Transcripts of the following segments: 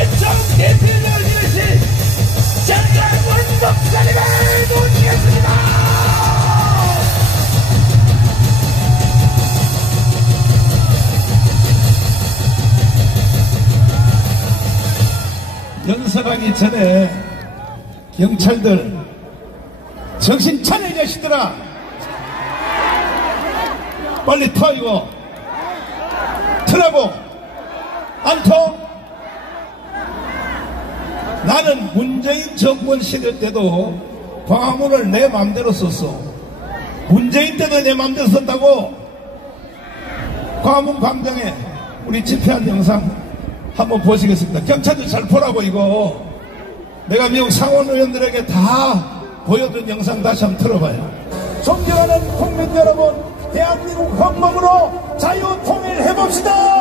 시청 대표님을 위해서 장관문 목사님을 모시겠습니다. 연설하기 전에 경찰들 정신 차려 이 자식들아. 빨리 터 이거. 트라고 안 터? 나는 문재인 정권 시대 때도 광화문을 내 맘대로 썼어. 문재인 때도 내 맘대로 썼다고. 광화문 광장에 우리 집회한 영상 한번 보시겠습니다. 경찰들 잘 보라고. 이거 내가 미국 상원 의원들에게 다 보여준 영상 다시 한번 틀어봐요. 존경하는 국민 여러분, 대한민국 헌법으로 자유통일해봅시다.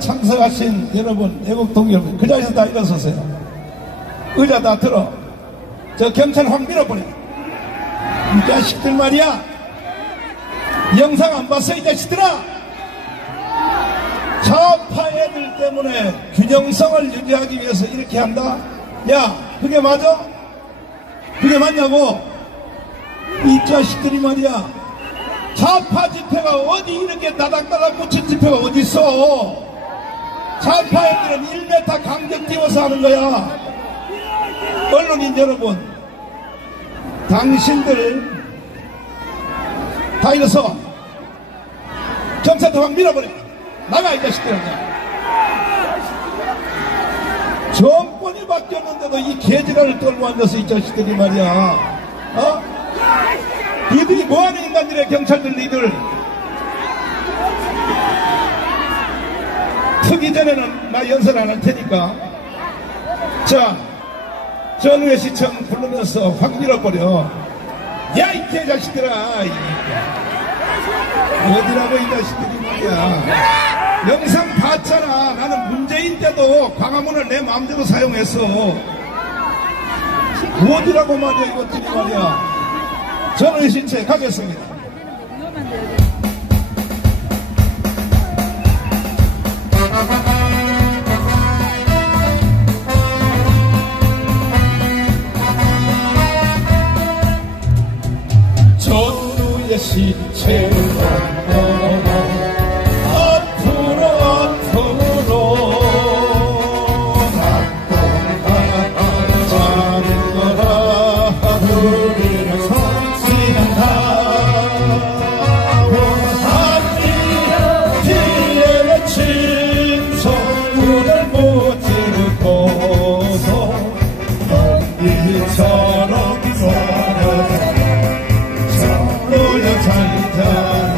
참석하신 여러분, 애국 동료분, 그 자리에서 다 일어서세요. 의자 다 들어. 저 경찰 확 밀어버려. 이 자식들 말이야. 영상 안 봤어, 이 자식들아? 좌파 애들 때문에 균형성을 유지하기 위해서 이렇게 한다? 야, 그게 맞아? 그게 맞냐고? 이 자식들이 말이야. 좌파 집회가 어디 이렇게 다닥다닥 붙인 집회가 어디 있어? 좌파 애들은 1m 간격 띄워서 하는 거야. 언론인 여러분, 당신들 다 일어서. 경찰도 확 밀어버려. 나가, 이 자식들아. 정권이 바뀌었는데도 이 개지랄을 떨고 앉아서 이 자식들이 말이야. 어? 니들이 뭐하는 인간들이야, 경찰들. 니들 트기 전에는 나 연설 안 할 테니까. 자, 전우회 시청 부르면서 확 밀어버려. 야, 이 개자식들아. 어디라고 이 자식들이 말이야. 영상 봤잖아. 나는 문재인 때도 광화문을 내 마음대로 사용했어. 어디라고 말이야, 이것들이 말이야. 전우회 신체 가겠습니다. 전우의 시체를 앞으로 자는 거라 우리는 성실한다. 뒤에 맺힌 소문을 못 들고도 이처럼 모여 살잖아.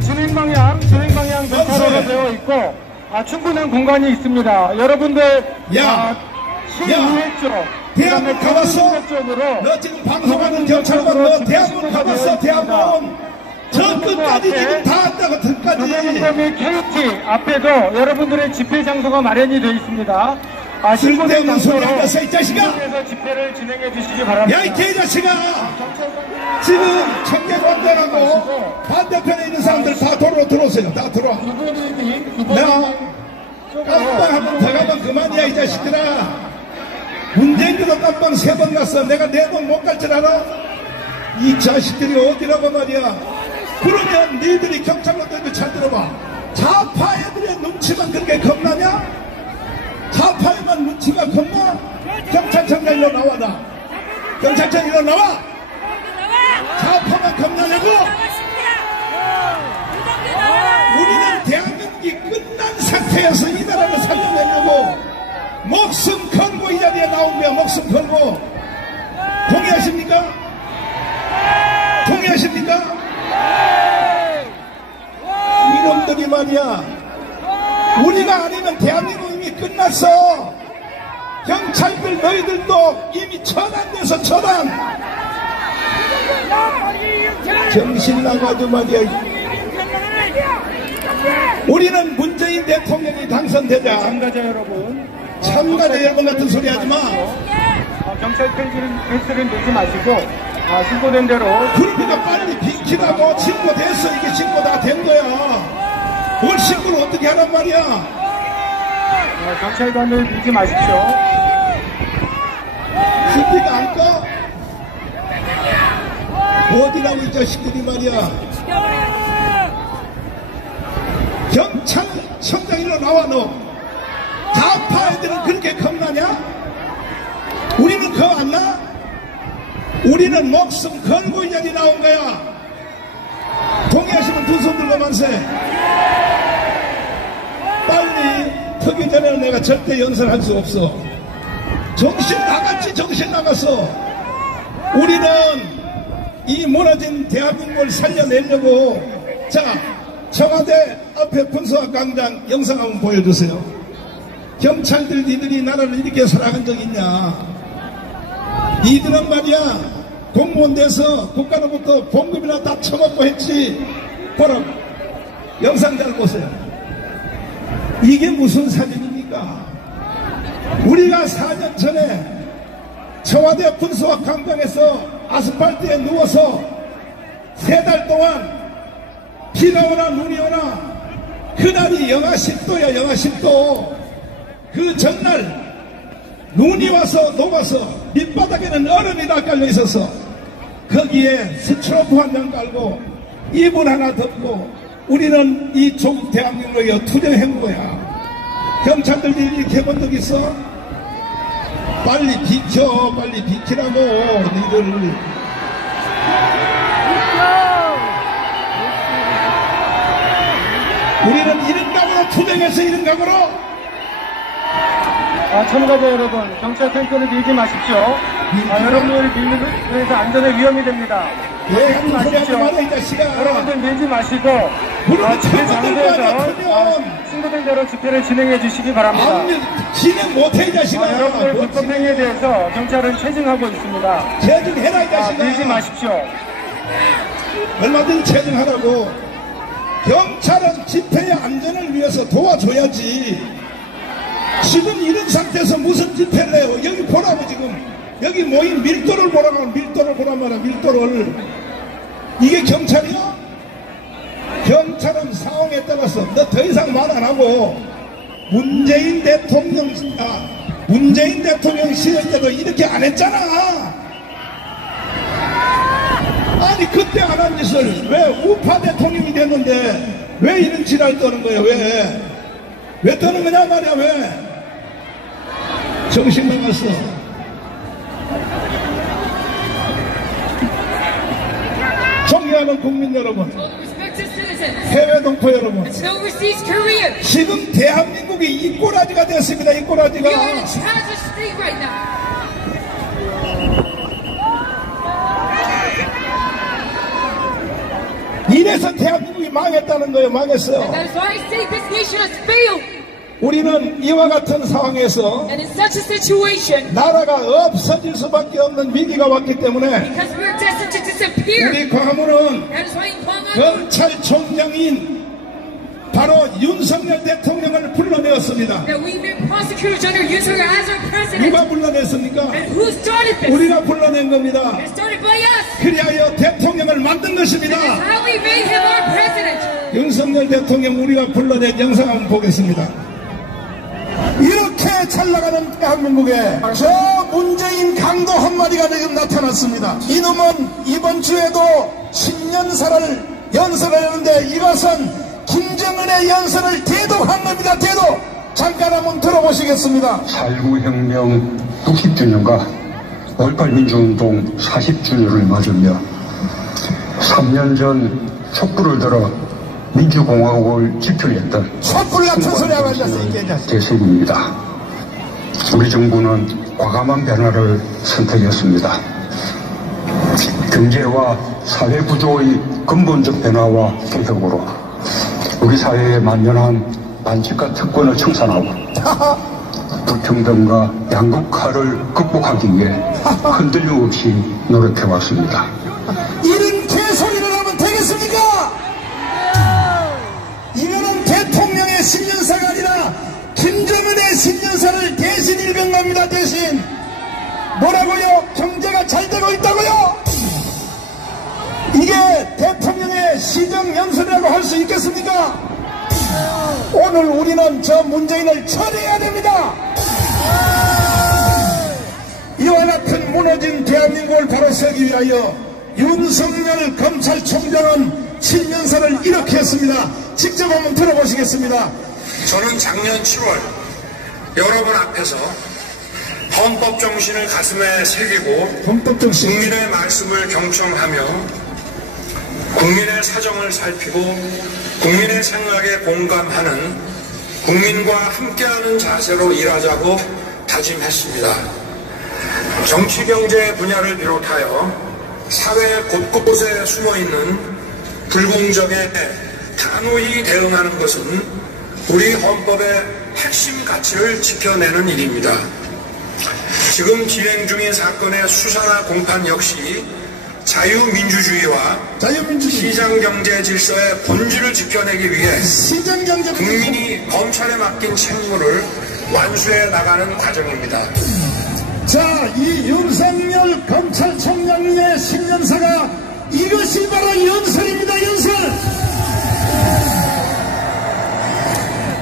진행 방향 전차로가 되어 있고 충분한 공간이 있습니다. 여러분들 시의회 쪽, 대학원 가봤어? 쪽으로 너 지금 방송하는 경찰관 너 대학원 가봤어? 대학원 저 끝까지 지금 다 한다고 등까지. 서명동의 KT 앞에도 여러분들의 집회 장소가 마련이 되어 있습니다. 쓸데없는 소리 하면서 이 자식아! 그래서 집회를 진행해 주시기 바랍니다. 야 이 개자식아! 지금 청계관대하고 반대편에 있는 사람들 다 도로로 들어오세요. 다 들어와. 내가 깜빵 한 번 더 가면 그만이야 이 자식들아. 문재인도 깜빵 3번 갔어. 내가 4번 못 갈 줄 알아? 이 자식들이 어디라고 말이야. 그러면 니들이 경찰관들도 잘 들어봐. 좌파 애들의 눈치만 그렇게 겁나냐? 좌파에만 눈치가 겁나? 경찰청장 일로 나와. 나 경찰청 일로 나와. 좌파만 겁나냐고? 우리는 대한민국이 끝난 상태에서 이 나라를 살려내려고 목숨 걸고 이 자리에 나온 거야. 목숨 걸고. 동의하십니까? 동의하십니까? 이놈들이 말이야, 우리가 아니면 대한민국 이미 끝났어. 경찰들 너희들도 이미 처단돼서 처단. 정신 나가도 말이야. 우리는 문재인 대통령이 당선되자. 참가자 여러분, 참가자 여러분 같은 소리 하지 마. 경찰 펜스를 내지 마시고 신고된 대로. 그러니까 빨리 비키라고. 신고됐어. 이게 신고 다 된 거야. 뭘 신고를 어떻게 하란 말이야. 경찰관을 밀지 마십시오. 스피커 안 꺼? 어디라고 이 자식들이 말이야. 경찰청장으로 나와. 너 좌파 애들은 그렇게 겁나냐? 우리는 겁 안 나? 우리는 목숨 걸고 이 자리 나온 거야. 동의하시면 두 손 들고 만세. 빨리 터기 전에는 내가 절대 연설할 수 없어. 정신 나갔지. 정신 나갔어. 우리는 이 무너진 대한민국을 살려내려고. 자, 청와대 앞에 분수학 광장 영상 한번 보여주세요. 경찰들 니들이 나라를 이렇게 살아간 적 있냐? 니들은 말이야 공무원 돼서 국가로부터 봉급이나 다 처먹고 했지. 보라고. 영상 잘 보세요. 이게 무슨 사진입니까? 우리가 4년 전에 청와대 군수와 관광에서 아스팔트에 누워서 3달 동안 비가 오나 눈이 오나 그날이 영하 10도야 영하 10도. 그 전날 눈이 와서 녹아서 밑바닥에는 얼음이 다 깔려 있어서 거기에 스트로프 한 장 깔고 이불 하나 덮고 우리는 이 조국 대한민국에 투쟁한 거야. 경찰들이 이렇게 해본 적 있어? 빨리 비켜, 빨리 비키라고, 니들. 우리는 이런 각오로 투쟁해서 이런 각오로. 참가자 여러분, 경찰 탱크를 밀지 마십시오. 여러분들 밀는 것에서 안전에 위험이 됩니다. 왜 하는 소리 하지 마라, 이 자식아. 여러분들 밀지 마시고 집회 장소에서 친구들 대로 집회를 진행해 주시기 바랍니다. 진행 못해, 이 자식아. 여러분들 불법행위에 대해서 경찰은 체증하고 있습니다. 체증해라, 이 자식아. 밀지 마십시오. 얼마든지 체증하라고. 경찰은 집회의 안전을 위해서 도와줘야지. 지금 이런 상태에서 무슨 집회를 해요? 여기 보라고. 지금 여기 모인 밀도를 보라고. 밀도를 보란 말이야. 밀도를. 이게 경찰이야? 경찰은 상황에 따라서 너 더 이상 말 안 하고 문재인 대통령 시절 때도 이렇게 안 했잖아. 아니 그때 안 한 짓을 왜 우파 대통령이 됐는데 왜 이런 지랄 떠는 거야? 왜 떠는 거냐 말이야. 왜 정신 나갔어. 존경하는 국민 여러분, 해외 동포 여러분, 지금 대한민국이 이 꼬라지가 됐습니다. 이 꼬라지가. 이래서 대한민국이 망했다는 거예요. 망했어요. 우리는 이와 같은 상황에서 나라가 없어질 수밖에 없는 위기가 왔기 때문에 우리 광화문은 검찰총장인 바로 윤석열 대통령을 불러내었습니다. 누가 불러냈습니까? 우리가 불러낸 겁니다. 그리하여 대통령을 만든 것입니다. 윤석열 대통령 우리가 불러낸 영상 한번 보겠습니다. 이렇게 잘 나가는 대한민국에 저 문재인 강도 한 마리가 지금 나타났습니다. 이놈은 이번 주에도 10년사를 연설하는데 이것은 김정은의 연설을 대독한 겁니다. 대독. 잠깐 한번 들어보시겠습니다. 4.19 혁명 60주년과 5.18 민주운동 40주년을 맞으며 3년 전 촛불을 들어 민주공화국을 지켜냈던 촛불 같은 소리 하고 앉았어. 대세입니다. 우리 정부는 과감한 변화를 선택했습니다. 경제와 사회 구조의 근본적 변화와 개혁으로 우리 사회에 만연한 반칙과 특권을 청산하고 불평등과 양극화를 극복하기 위해 흔들림 없이 노력해왔습니다. 이런 개소리를 하면 되겠습니까? 이거는 대통령의 신년사가 아니라 김정은의 신년사를 대신 읽은 겁니다. 대신. 뭐라고요? 경제가 잘 되고 있다고요? 이게 대통령의 시정연설이라고 할 수 있겠습니까? 오늘 우리는 저 문재인을 처리해야 됩니다. 이와 같은 무너진 대한민국을 바로 세우기 위하여 윤석열 검찰총장은 신년사를 이렇게 했습니다. 직접 한번 들어보시겠습니다. 저는 작년 7월 여러분 앞에서 헌법 정신을 가슴에 새기고 국민의 말씀을 경청하며 국민의 사정을 살피고 국민의 생각에 공감하는 국민과 함께하는 자세로 일하자고 다짐했습니다. 정치 경제 분야를 비롯하여 사회 곳곳에 숨어있는 불공정에 단호히 대응하는 것은 우리 헌법의 핵심 가치를 지켜내는 일입니다. 지금 진행 중인 사건의 수사나 공판 역시 자유민주주의와 시장경제 질서의 본질을 지켜내기 위해 국민이 검찰에 맡긴 책무를 완수해 나가는 과정입니다. 자, 이 윤석열 검찰총장의 신년사가 이것이 바로 연설입니다. 연설.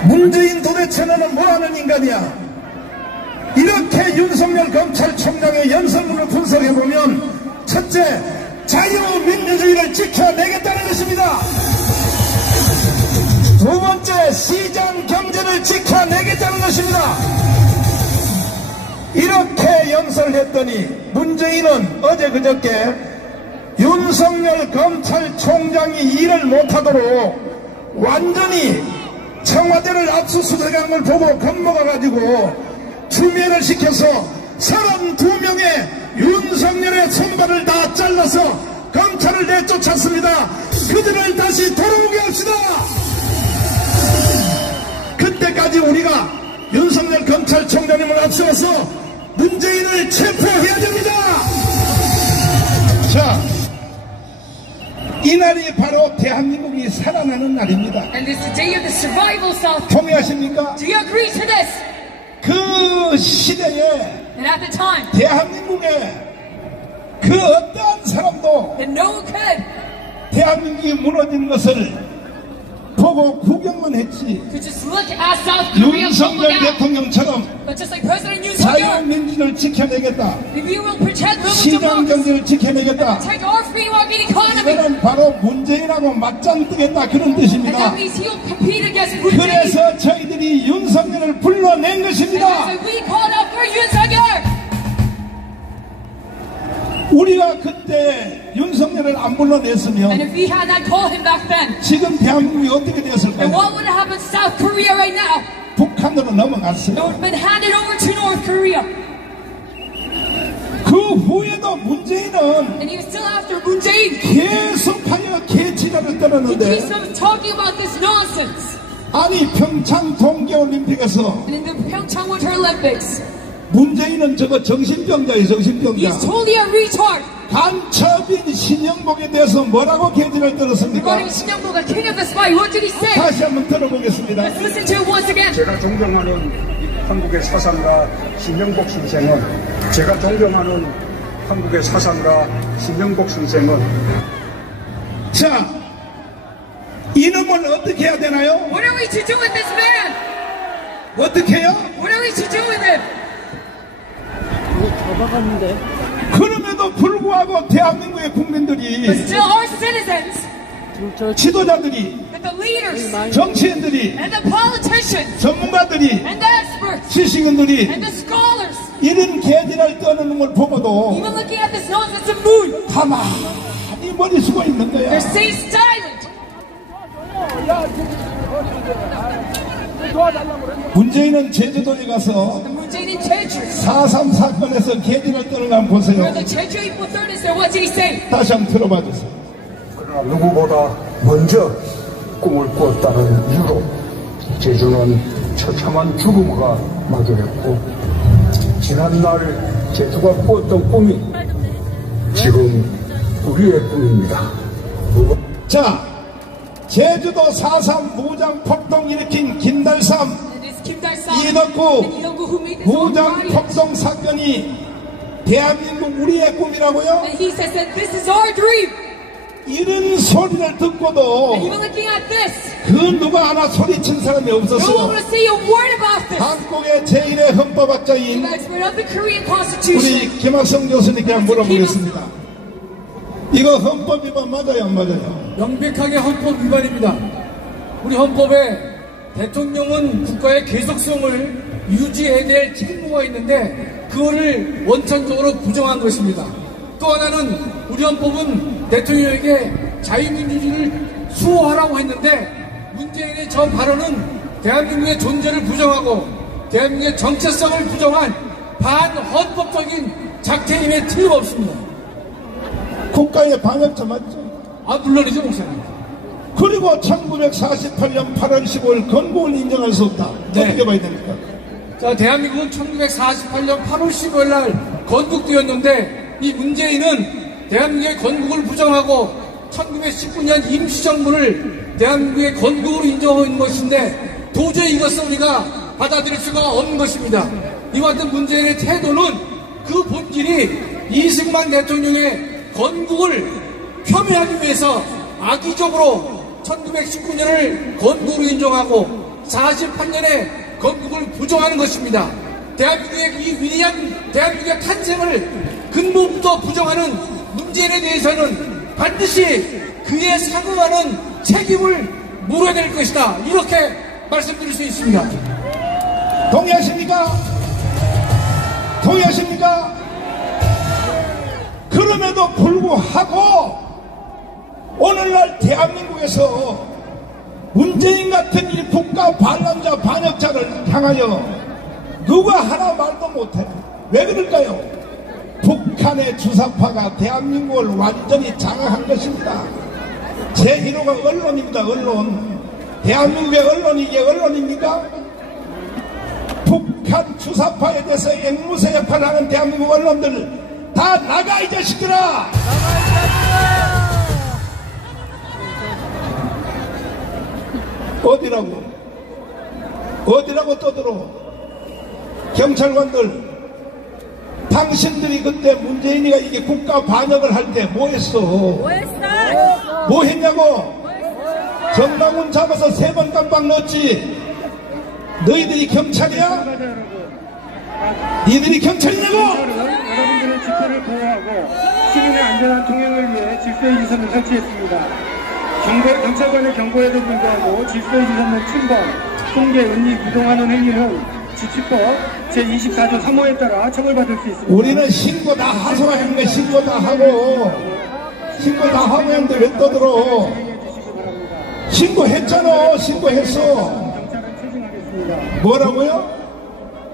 문재인 도대체 너는 뭐하는 인간이야? 이렇게 윤석열 검찰총장의 연설문을 분석해보면 첫째, 자유민주주의를 지켜내겠다는 것입니다. 두 번째, 시장경제를 지켜내겠다는 것입니다. 이렇게 연설했더니 문재인은 어제 그저께 윤석열 검찰총장이 일을 못하도록 완전히 청와대를 압수수색한 걸 보고 겁먹어가지고 추미애를 시켜서 32명의 윤석열의 손발을 다 잘라서 검찰을 내쫓았습니다. 그들을 다시 돌아오게 합시다. 그때까지 우리가 윤석열 검찰총장님을 앞세워서 문재인을 체포해야 됩니다. 자, 이날이 바로 대한민국이 살아나는 날입니다. And this is the day of the survival, South. 동의하십니까? Do you agree to this? 그 시대에 And at the time, 대한민국에 그 어떠한 사람도 that no one could 대한민국이 무너지는 것을 보고 구경만 했지. just look at South Korea 윤석열 crumble down. 대통령처럼 But just like President Yoon Suk-yeol, 자유민주주의를 지켜내겠다, we will protect the 시장 democracy, 경제를 지켜내겠다, protect our freedom, our economy. 이거는 바로 문재인하고 맞짱 뜨겠다 그런 And 뜻입니다. that means he will compete against Moon Jae-in. 그래서 저희들이 윤석열을 불러낸 And 것입니다. that's why we called out for Yoon Suk-yeol. 우리가 그때 윤석열을 안 And 불러냈으면 if we had not called him back then, 지금 대한민국이 어떻게 then 되었을까요? what would have happened to South Korea right now? 북한으로 It 넘어갔어요. would have been handed over to North Korea. 그 후에도 문재인은 And even still after Moon Jae-in, 계속하여 개치자를 he 떨었는데, keeps on talking about this nonsense. 아니 평창 동계올림픽에서 And in the Pyeongchang Winter Olympics, 문재인은 저거 정신병자예요. 정신병자. he's totally a retard. 간첩인 신영복에 대해서 뭐라고 개지를 떨었습니까? Regarding Shin Young-bok, a king of the spy, what did he say? 다시 한번 들어보겠습니다. Let's listen to it once again. 제가 존경하는 한국의 사상가 신영복 선생은 제가 존경하는 한국의 사상가 신영복 선생은 자, 이놈은 어떻게 해야 되나요? What are we to do with this man? 어떻게 해요? What are we to do with him? 그럼에도 불구하고 대한민국의 국민들이, But still, our citizens, 지도자들이, and the leaders, 정치인들이, and the politicians, 전문가들이, and the experts, 지식인들이 and the scholars, 이런 개지를 떠는 걸 보고도 even looking at this nonsense of Moon, 가만히 머리 숙고 있는 거야. they're staying silent. 문재인은 제주도에 가서 And Moon Jae-in in Jeju, 4.3 사건에서 개지를 떠는 거 한번 보세요. where the Jeju April 3rd is there, what did he say? 다시 한번 들어봐 주세요. 그러나 누구보다 먼저 꿈을 꾸었다는 이유로 제주는 처참한 죽음과 마주했고, 지난날 제주가 꾸었던 꿈이 지금 우리의 꿈입니다. 자, 제주도 4.3 무장 폭동 일으킨 김달삼, And it's Kim Dae-sam 이덕구 and Lee-Dong-gu who made this whole 무장 party. 폭동 사건이 대한민국 우리의 꿈이라고요? And he says that this is our dream. 이런 소리를 And 듣고도 even looking at this, 그 누가 하나 소리친 사람이 no one 없었어요. will say a word about this. 한국의 제1의 헌법학자인 The expert of the Korean Constitution. 우리 김학성 교수님께 한번 물어보겠습니다. 이거 헌법 위반 맞아요, 안 맞아요? 명백하게 헌법 위반입니다. 우리 헌법에 대통령은 국가의 계속성을 유지해야 될 책무가 있는데 그거를 원천적으로 부정한 것입니다. 또 하나는 우리 헌법은 대통령에게 자유민주주의를 수호하라고 했는데 문재인의 저 발언은 대한민국의 존재를 부정하고 대한민국의 정체성을 부정한 반헌법적인 작태임에 틀림없습니다. 국가의 방역자 맞죠? 물론이죠, 목사님. 그리고 1948년 8월 15일 건국을 인정할 수 없다. 네. 어떻게 봐야 됩니까? 자, 대한민국은 1948년 8월 15일 날 건국되었는데 이 문재인은 대한민국의 건국을 부정하고 1919년 임시정부를 대한민국의 건국으로 인정하고 있는 것인데 도저히 이것을 우리가 받아들일 수가 없는 것입니다. 이와 같은 문재인의 태도는 그 본질이 이승만 대통령의 건국을 폄훼하기 위해서 악의적으로 1919년을 건국으로 인정하고 48년에 건국을 부정하는 것입니다. 대한민국의 이 위대한 대한민국의 탄생을 근본부터 부정하는 문재인에 대해서는 반드시 그에 상응하는 책임을 물어야 될 것이다. 이렇게 말씀드릴 수 있습니다. 동의하십니까? 동의하십니까? 그럼에도 불구하고 오늘날 대한민국에서 문재인 같은 이 국가 반란자 반역자를 향하여 누가 하나 말도 못해. 왜 그럴까요? 북한의 주사파가 대한민국을 완전히 장악한 것입니다. 제1호가 언론입니다. 언론. 대한민국의 언론이 이게 언론입니까? 북한 주사파에 대해서 앵무새 역할을 하는 대한민국 언론들 다 나가, 이 자식들아! 어디라고? 어디라고 떠들어? 경찰관들, 당신들이 그때 문재인이가 이게 국가 반역을 할 때 뭐 했어? 뭐 했냐고? 정강훈 잡아서 3번 깜빡 넣었지? 너희들이 경찰이야? 니들이 경찰이냐고? 여러분들의 집회를 보호하고 시민의 안전한 통행을 위해 질서의 지선을 설치했습니다. 경찰관의 경고에도 불구하고 질서의 지선을 침범, 통제, 은닉, 이동하는 행위는 지치법 제24조 3호에 따라 처벌받을 수 있습니다. 우리는 신고 다 하소하는 거 신고 다 하고 했는데 왜 떠들어? 신고했잖아. 신고했어. 경찰은 퇴진하겠습니다. 뭐라고요?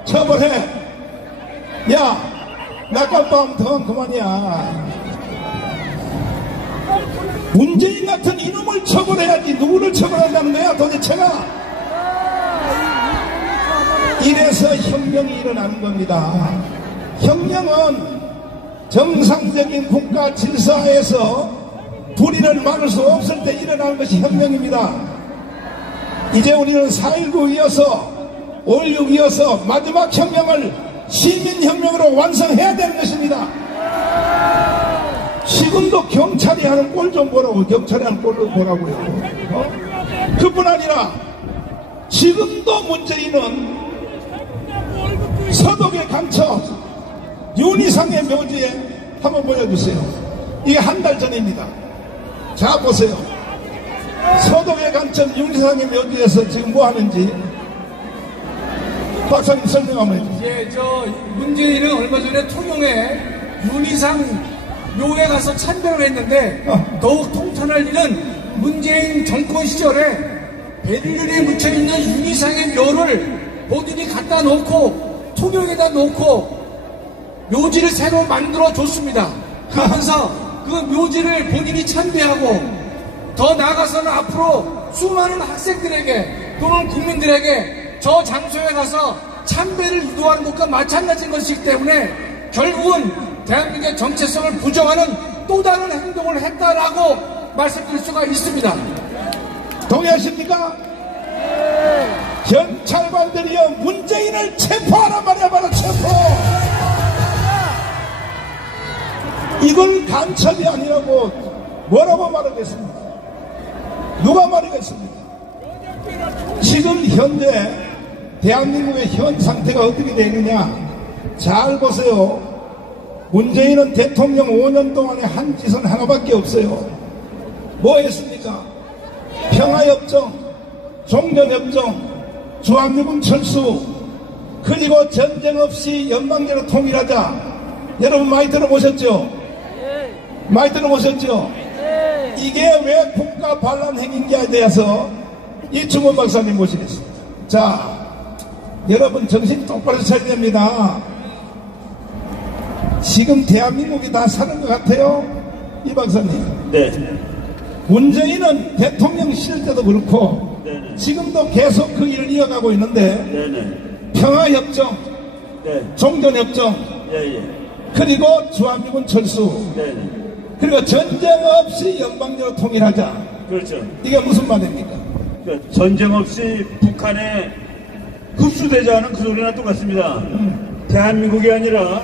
처벌해. 야, 나 깜빡하면 더 그만이야. 문재인 같은 이놈을 처벌해야지. 누구를 처벌한다는 거야 도대체가? 이래서 혁명이 일어나는 겁니다. 혁명은 정상적인 국가 질서에서 불의를 막을 수 없을 때 일어나는 것이 혁명입니다. 이제 우리는 4.19 이어서 5.16 이어서 마지막 혁명을 시민혁명으로 완성해야 되는 것입니다. 지금도 경찰이 하는 꼴 좀 보라고. 경찰이 하는 꼴 좀 보라고요. 그뿐 아니라 지금도 문재인은 서독의 간첩 윤희상의 묘지에 한번 보여주세요. 이게 한 달 전입니다. 자 보세요. 서독의 간첩 윤희상의 묘지에서 지금 뭐 하는지 박사님 설명 한번 해주세요. 예, 문재인은 얼마 전에 통영에 윤희상 묘에 가서 참배를 했는데 더욱 통탄할 일은 문재인 정권 시절에 베를린에 묻혀있는 윤희상의 묘를 본인이 갖다 놓고 통영에다 놓고 묘지를 새로 만들어 줬습니다. 그러면서 그 묘지를 본인이 참배하고 더 나아가서는 앞으로 수많은 학생들에게 또는 국민들에게 저 장소에 가서 참배를 유도하는 것과 마찬가지인 것이기 때문에 결국은 대한민국의 정체성을 부정하는 또 다른 행동을 했다라고 말씀드릴 수가 있습니다. 동의하십니까? 경찰관들이여 문재인을 체포하란 말이야. 바로 체포. 이걸 간첩이 아니라고 뭐라고 말하겠습니까? 누가 말하겠습니까? 지금 현재 대한민국의 현 상태가 어떻게 되느냐 잘 보세요. 문재인은 대통령 5년 동안에 한 짓은 하나밖에 없어요. 뭐 했습니까? 평화협정, 종전협정, 주한미군 철수, 그리고 전쟁 없이 연방제로 통일하자. 여러분 많이 들어보셨죠? 많이 들어보셨죠? 이게 왜 국가 반란 행위인지에 대해서 이충원 박사님 모시겠습니다. 자, 여러분 정신 똑바로 차려야 됩니다. 지금 대한민국이 다 사는 것 같아요? 이 박사님. 네. 문재인은 대통령 시절 때도 그렇고 네네. 지금도 계속 그 일을 이어가고 있는데 네네. 평화협정, 네. 종전협정, 예, 예. 그리고 주한미군 철수. 네네. 그리고 전쟁 없이 연방제로 통일하자. 그렇죠. 이게 무슨 말입니까? 그러니까 전쟁 없이 북한에 흡수되지 않은 그 소리나 똑같습니다. 대한민국이 아니라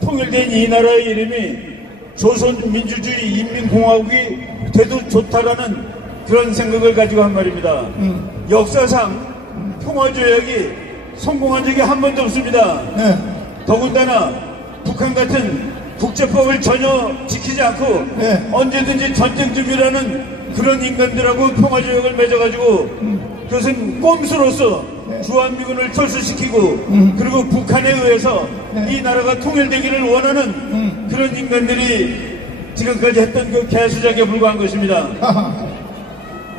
통일된 이 나라의 이름이 조선민주주의 인민공화국이 돼도 좋다라는 그런 생각을 가지고 한 말입니다. 역사상 평화조약이 성공한 적이 한 번도 없습니다. 네. 더군다나 북한 같은 국제법을 전혀 지키지 않고 네. 언제든지 전쟁 준비라는 그런 인간들하고 평화조약을 맺어가지고 그것은 꼼수로서 네. 주한미군을 철수시키고 그리고 북한에 의해서 네. 이 나라가 통일되기를 원하는 그런 인간들이 지금까지 했던 그 개수작에 불과한 것입니다.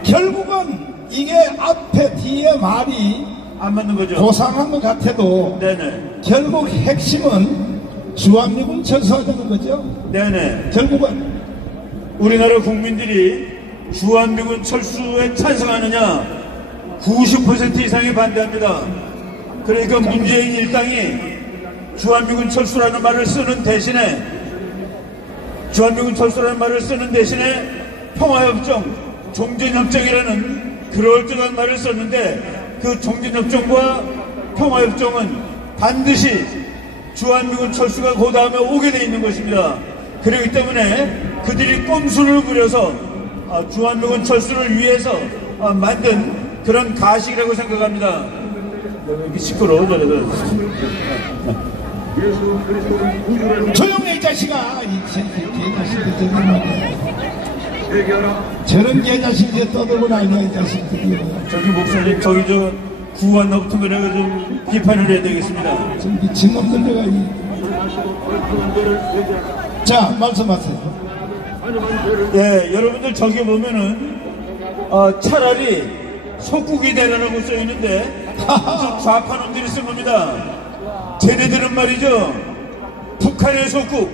결국은 이게 앞에 뒤에 말이 안 맞는 거죠. 고상한 것 같아도 네네. 결국 핵심은 주한미군 철수하자는 거죠. 네네. 결국은 우리나라 국민들이 주한미군 철수에 찬성하느냐 90% 이상이 반대합니다. 그러니까 문재인 일당이 주한미군 철수라는 말을 쓰는 대신에 평화협정, 종전협정이라는 그럴듯한 말을 썼는데 그 종전협정과 평화협정은 반드시 주한미군 철수가 그 다음에 오게 돼 있는 것입니다. 그렇기 때문에 그들이 꼼수를 부려서 주한미군 철수를 위해서 만든 그런 가식이라고 생각합니다. 이렇게 시끄러워 저래서. 조용해 이 자식아. 이 개자식들 저런 말이야. 저런 개자식이 떠들고 나이냐 이 자식들이. 저기 목사님 저기 저 구한 높은 거라고 좀 비판을 해야 되겠습니다. 좀 미친 놈들 내가 자 말씀하세요. 예, 여러분들 저기 보면은 차라리 속국이 되라라고 써있는데 좌파놈들이 쓴 겁니다. 쟤네들은 말이죠 북한의 속국,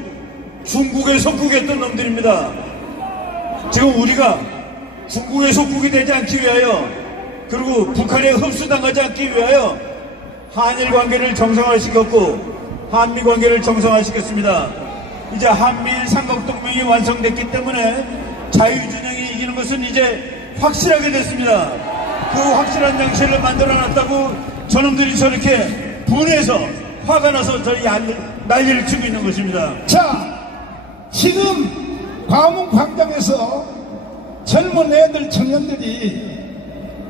중국의 속국이었던 놈들입니다. 지금 우리가 중국의 속국이 되지 않기 위하여 그리고 북한에 흡수당하지 않기 위하여 한일 관계를 정상화시켰고 한미 관계를 정상화시켰습니다. 이제 한미일 삼각동맹이 완성됐기 때문에 자유준영이 이기는 것은 이제 확실하게 됐습니다. 그 확실한 장치를 만들어놨다고 저놈들이 저렇게 분해서 화가 나서 저희 난리를 치고 있는 것입니다. 자 지금 광화문 광장에서 젊은 애들 청년들이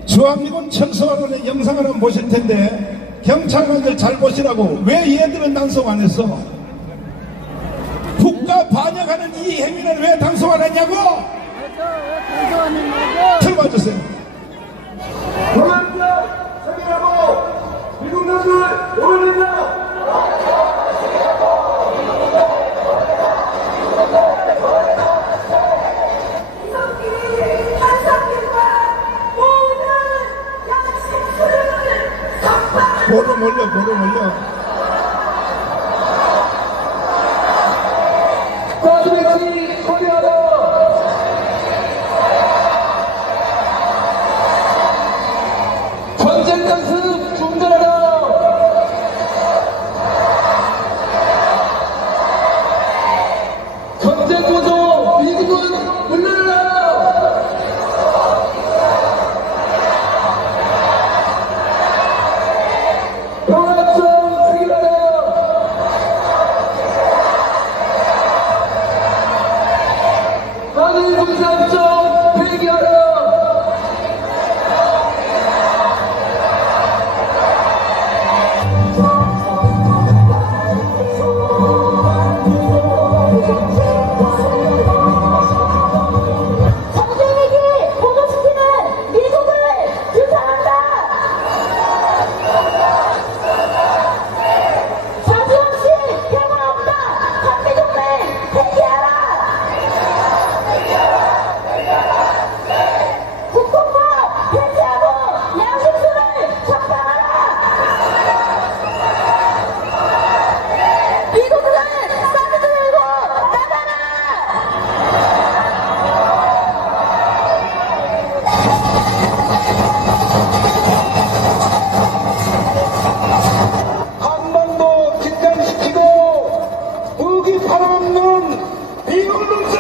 주한미군 철수하는 영상을 한번 보실 텐데 경찰관들 잘 보시라고. 왜 얘들은 단속 안 했어? 국가 반역하는 이 행위는 왜 단속 안 했냐고? 들어봐 주세요. 동양적 생일하고 미국 놈들 어울린다. 보름 올려. 가슴이 코리아다. 전쟁 단습 중단하라. 전쟁 고소 미국은 물러나라. 평화협정 체결하라. 한일 군사협정 폐기하라. 전쟁에게 보고시키는 미국을 규탄한다. 자주 없이 평화 없다. 한미동맹 폐기하라. 국뽕법 폐지하고 양심수를 적당하라. 미국은 사드 들고 나가라. 한반도 긴장시키고 무기 팔아먹는 미국 놈들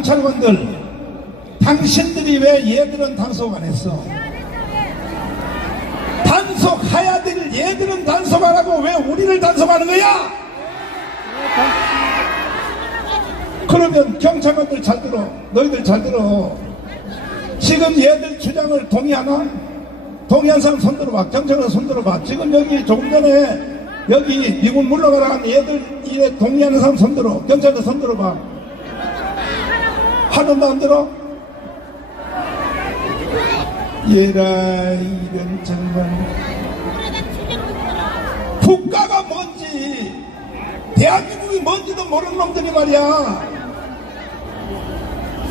경찰관들, 당신들이 왜 얘들은 단속 안 했어? 단속해야 될 얘들은 단속 안 하고 왜 우리를 단속하는 거야? 그러면 경찰관들 잘 들어. 너희들 잘 들어. 지금 얘들 주장을 동의하나? 동의한 사람 손 들어봐. 경찰관 손 들어봐. 지금 여기 조금 전에 여기 미군 물러가라 한 얘들 이에 동의하는 사람 손 들어. 경찰관 손 들어봐. 하나도 안 들어? 얘라 이런 정말 국가가 뭔지 대한민국이 뭔지도 모르는 놈들이 말이야.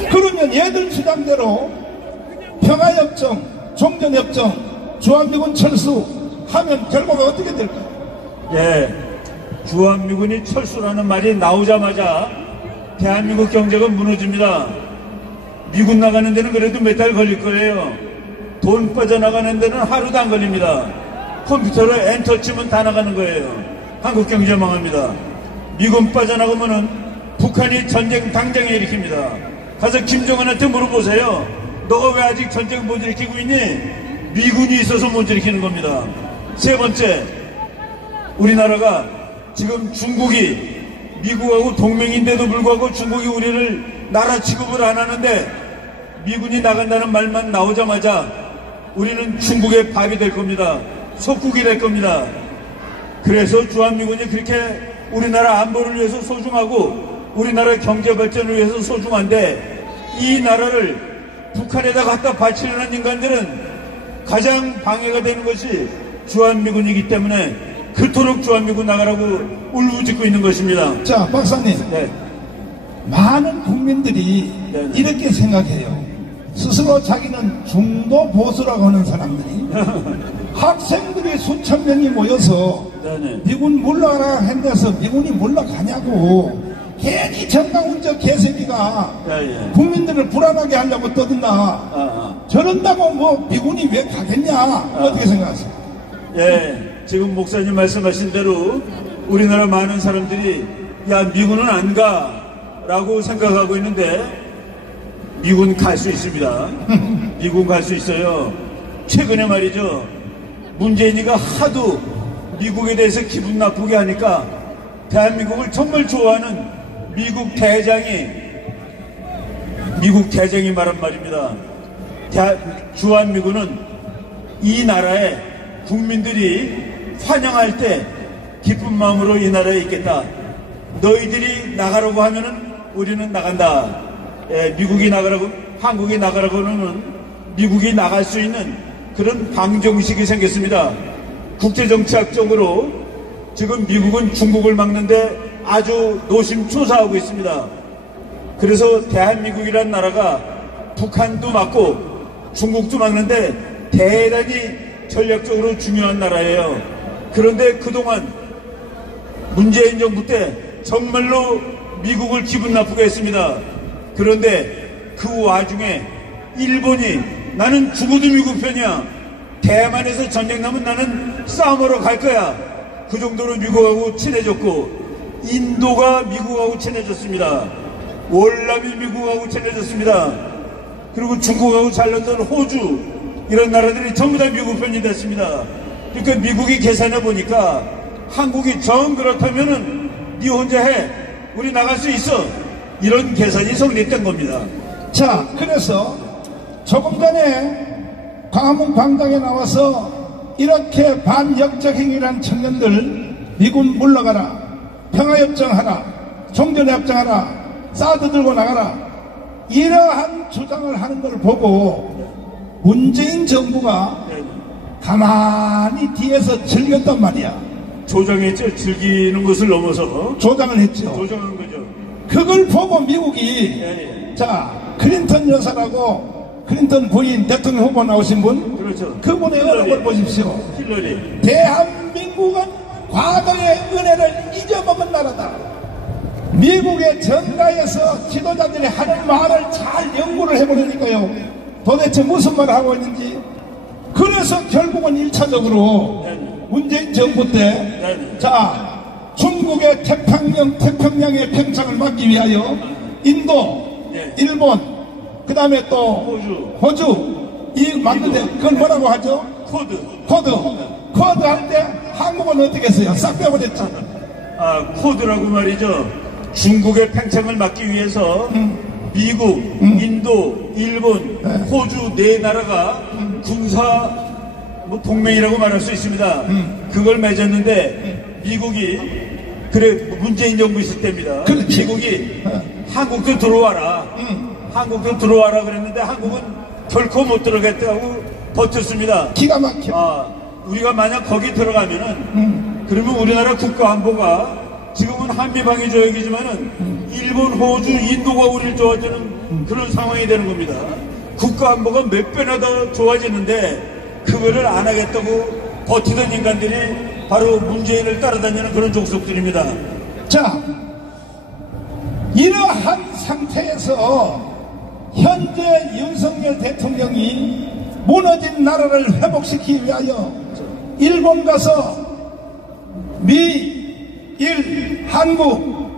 그러면 얘들 주장대로 평화협정, 종전협정, 주한미군 철수하면 결과가 어떻게 될까? 예, 주한미군이 철수라는 말이 나오자마자 대한민국 경제가 무너집니다. 미군 나가는 데는 그래도 몇 달 걸릴 거예요. 돈 빠져나가는 데는 하루도 안 걸립니다. 컴퓨터로 엔터 치면 다 나가는 거예요. 한국 경제 망합니다. 미군 빠져나가면은 북한이 전쟁 당장에 일으킵니다. 가서 김정은한테 물어보세요. 너가 왜 아직 전쟁 못 일으키고 있니? 미군이 있어서 못 일으키는 겁니다. 세 번째, 우리나라가 지금 중국이 미국하고 동맹인데도 불구하고 중국이 우리를 나라 취급을 안 하는데 미군이 나간다는 말만 나오자마자 우리는 중국의 밥이 될 겁니다. 속국이 될 겁니다. 그래서 주한미군이 그렇게 우리나라 안보를 위해서 소중하고 우리나라 경제 발전을 위해서 소중한데 이 나라를 북한에다 갖다 바치려는 인간들은 가장 방해가 되는 것이 주한미군이기 때문에 그토록 주한미군 나가라고 울부짖고 있는 것입니다. 자, 박사님. 네. 많은 국민들이 네네. 이렇게 생각해요. 스스로 자기는 중도 보수라고 하는 사람들이 학생들이 수천 명이 모여서 네네. 미군 물러가라 했는데서 미군이 물러가냐고 괜히 정강훈저 개새끼가 예. 국민들을 불안하게 하려고 떠든다. 저런다고 뭐 미군이 왜 가겠냐? 어떻게 생각하세요? 예, 지금 목사님 말씀하신 대로 우리나라 많은 사람들이 야 미군은 안 가 라고 생각하고 있는데 미군 갈 수 있습니다. 미군 갈 수 있어요. 최근에 말이죠, 문재인이가 하도 미국에 대해서 기분 나쁘게 하니까 대한민국을 정말 좋아하는 미국 대장이 말한 말입니다. 주한미군은 이 나라에 국민들이 환영할 때 기쁜 마음으로 이 나라에 있겠다. 너희들이 나가라고 하면은 우리는 나간다. 예, 미국이 나가라고, 한국이 나가라고 하면 미국이 나갈 수 있는 그런 방정식이 생겼습니다. 국제정치학적으로 지금 미국은 중국을 막는데 아주 노심초사하고 있습니다. 그래서 대한민국이라는 나라가 북한도 막고 중국도 막는데 대단히 전략적으로 중요한 나라예요. 그런데 그동안 문재인 정부 때 정말로 미국을 기분 나쁘게 했습니다. 그런데 그 와중에 일본이 나는 죽어도 미국 편이야. 대만에서 전쟁 나면 나는 싸움하러 갈 거야. 그 정도로 미국하고 친해졌고, 인도가 미국하고 친해졌습니다. 월남이 미국하고 친해졌습니다. 그리고 중국하고 잘 넘던 호주, 이런 나라들이 전부 다 미국 편이 됐습니다. 그러니까 미국이 계산해 보니까 한국이 정 그렇다면은 네 혼자 해, 우리 나갈 수 있어, 이런 계산이 성립된 겁니다. 자, 그래서 조금 전에 광화문 광장에 나와서 이렇게 반역적 행위란 청년들 미군 물러가라, 평화협정하라, 종전협정하라, 사드 들고 나가라, 이러한 주장을 하는 걸 보고 문재인 정부가 가만히 뒤에서 즐겼단 말이야. 조장했죠. 즐기는 것을 넘어서 조장을 했죠. 조장한 거죠. 그걸 보고 미국이 자, 클린턴 여사라고 클린턴 부인 대통령 후보 나오신 분, 그렇죠. 그분의 언어를 보십시오. 힐러리. 대한민국은 과거의 은혜를 잊어먹은 나라다. 미국의 정가에서 지도자들이 하는 말을 잘 연구를 해보려니까요, 도대체 무슨 말을 하고 있는지. 그래서 결국은 1차적으로 문재인 정부 때 자, 중국의 태평양의 평창을 막기 위하여 인도, 네. 일본, 그 다음에 또 호주. 이 맞는데 그걸 뭐라고 하죠? 코드 할 때 한국은 어떻게 했어요? 싹 빼버렸죠. 코드라고 말이죠. 중국의 팽창을 막기 위해서 미국, 인도, 일본, 호주 네 나라가 군사 동맹이라고 말할 수 있습니다. 그걸 맺었는데 미국이 그래 문재인 정부 있을 때입니다. 그렇지. 미국이 한국도 들어와라. 한국도 들어와라 그랬는데 한국은 결코 못 들어가겠다고 버텼습니다. 기가 막혀. 우리가 만약 거기 들어가면은 그러면 우리나라 국가안보가 지금은 한미방위 조약이지만은 일본, 호주, 인도가 우리를 도와주는 그런 상황이 되는 겁니다. 국가안보가 몇 배나 더 좋아지는데 그거를 안 하겠다고 버티던 인간들이 바로 문재인을 따라다니는 그런 족속들입니다. 자, 이러한 상태에서 현재 윤석열 대통령이 무너진 나라를 회복시키기 위하여 일본 가서 미, 일, 한국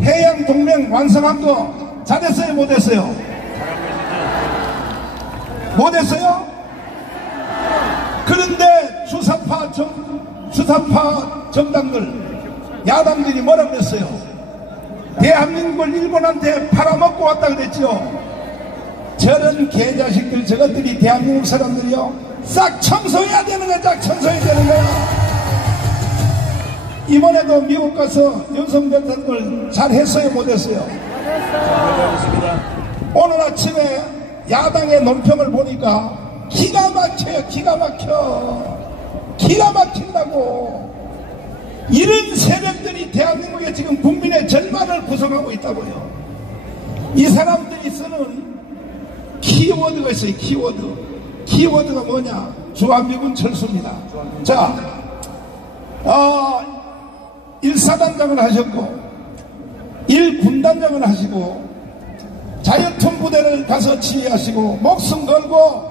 해양동맹 완성한 거 잘했어요? 못했어요? 못했어요? 그런데 주사파 정당들, 야당들이 뭐라 그랬어요? 대한민국을 일본한테 팔아먹고 왔다 그랬죠. 저런 개자식들, 저것들이 대한민국 사람들이요, 싹 청소해야 되는 거야. 싹 청소해야 되는 거야. 이번에도 미국 가서 윤석열 대통령을 잘했어요? 못했어요? 잘했습니다. 오늘 아침에 야당의 논평을 보니까 기가 막혀요. 기가 막힌다고. 이런 세력들이 대한민국의 지금 국민의 절반을 구성하고 있다고요. 이 사람들이 쓰는 키워드가 있어요. 키워드가 뭐냐? 주한미군 철수입니다. 자, 1사단장을 하셨고 1군단장을 하시고 자유투 부대를 가서 지휘하시고 목숨 걸고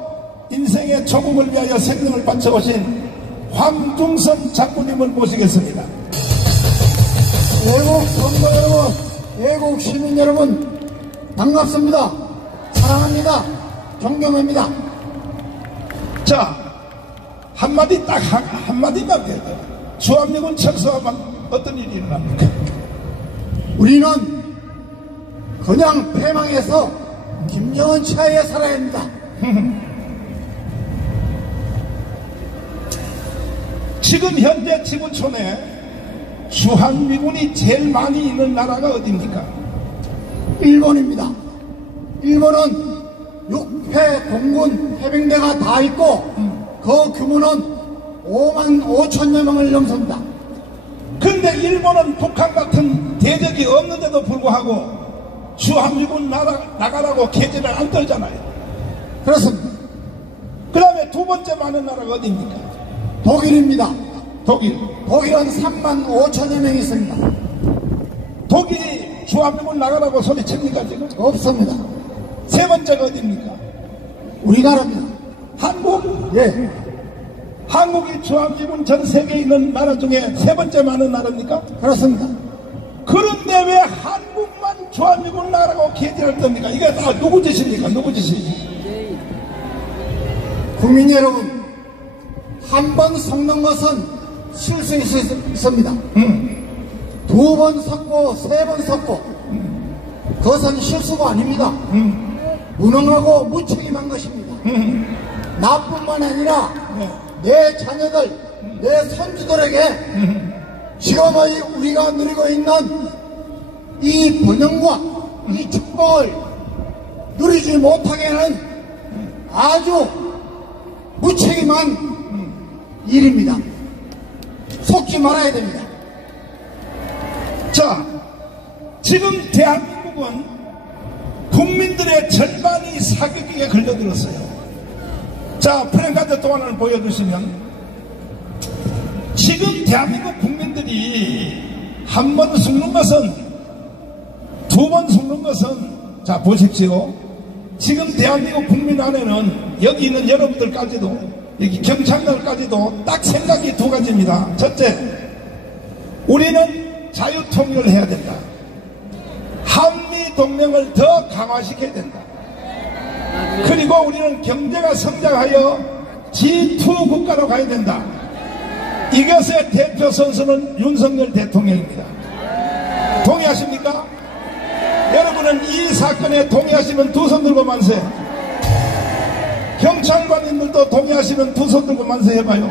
인생의 조국을 위하여 생명을 바쳐오신 황중선 장군님을 모시겠습니다. 애국 선거 여러분, 애국 시민 여러분, 반갑습니다. 사랑합니다. 존경합니다. 자, 한마디 딱 한마디만 해도 주한미군 철수하면 어떤 일이 일어납니까? 우리는 그냥 패망해서 김정은 차에 살아야 합니다. 지금 현재 지구촌에 주한미군이 제일 많이 있는 나라가 어디입니까? 일본입니다. 일본은 6회 공군 해병대가 다 있고 그 규모는 5만 5천여 명을 넘습니다. 그런데 일본은 북한 같은 대적이 없는데도 불구하고 주한미군 나가라고 개제를 안 떨잖아요. 그렇습니다. 그 다음에 두 번째 많은 나라가 어디입니까? 독일입니다. 독일은 3만 5천여 명이 있습니다. 독일이 주한미군 나가라고 소리칩니까 지금? 없습니다. 세 번째가 어디입니까? 우리나라입니다. 한국? 예. 한국이 주한미군 전 세계에 있는 나라 중에 세 번째 많은 나라입니까? 그렇습니다. 그런데 왜 한국만 주한미군 나라고 개제할 겁니까? 이게 다 누구 짓입니까? 누구 짓입니까? 국민 여러분, 한 번 속는 것은 실수 있습니다. 두 번 속고 세 번 속고 그것은 실수가 아닙니다. 무능하고 무책임한 것입니다. 나뿐만 아니라 내 자녀들, 내 손주들에게 지금 우리가 누리고 있는 이 번영과 이 축복을 누리지 못하게 하는 아주 무책임한 일입니다. 속지 말아야 됩니다. 자, 지금 대한민국은 국민들의 절반이 사격에 걸려들었어요. 자, 프랭카드 또 하나를 보여주시면, 지금 대한민국 국민들이 한 번 죽는 것은, 두 번 죽는 것은, 자 보십시오. 지금 대한민국 국민 안에는 여기 있는 여러분들까지도, 여기 경찰들까지도 딱 생각이 두 가지입니다. 첫째, 우리는 자유통일을 해야 된다. 한미 한미동맹을 더 강화시켜야 된다. 그리고 우리는 경제가 성장하여 G2 국가로 가야 된다. 이것의 대표 선수는 윤석열 대통령입니다. 동의하십니까? 여러분은 이 사건에 동의하시면 두 손 들고 만세. 경찰관님들도 동의하시면 두 손 들고 만세 해봐요.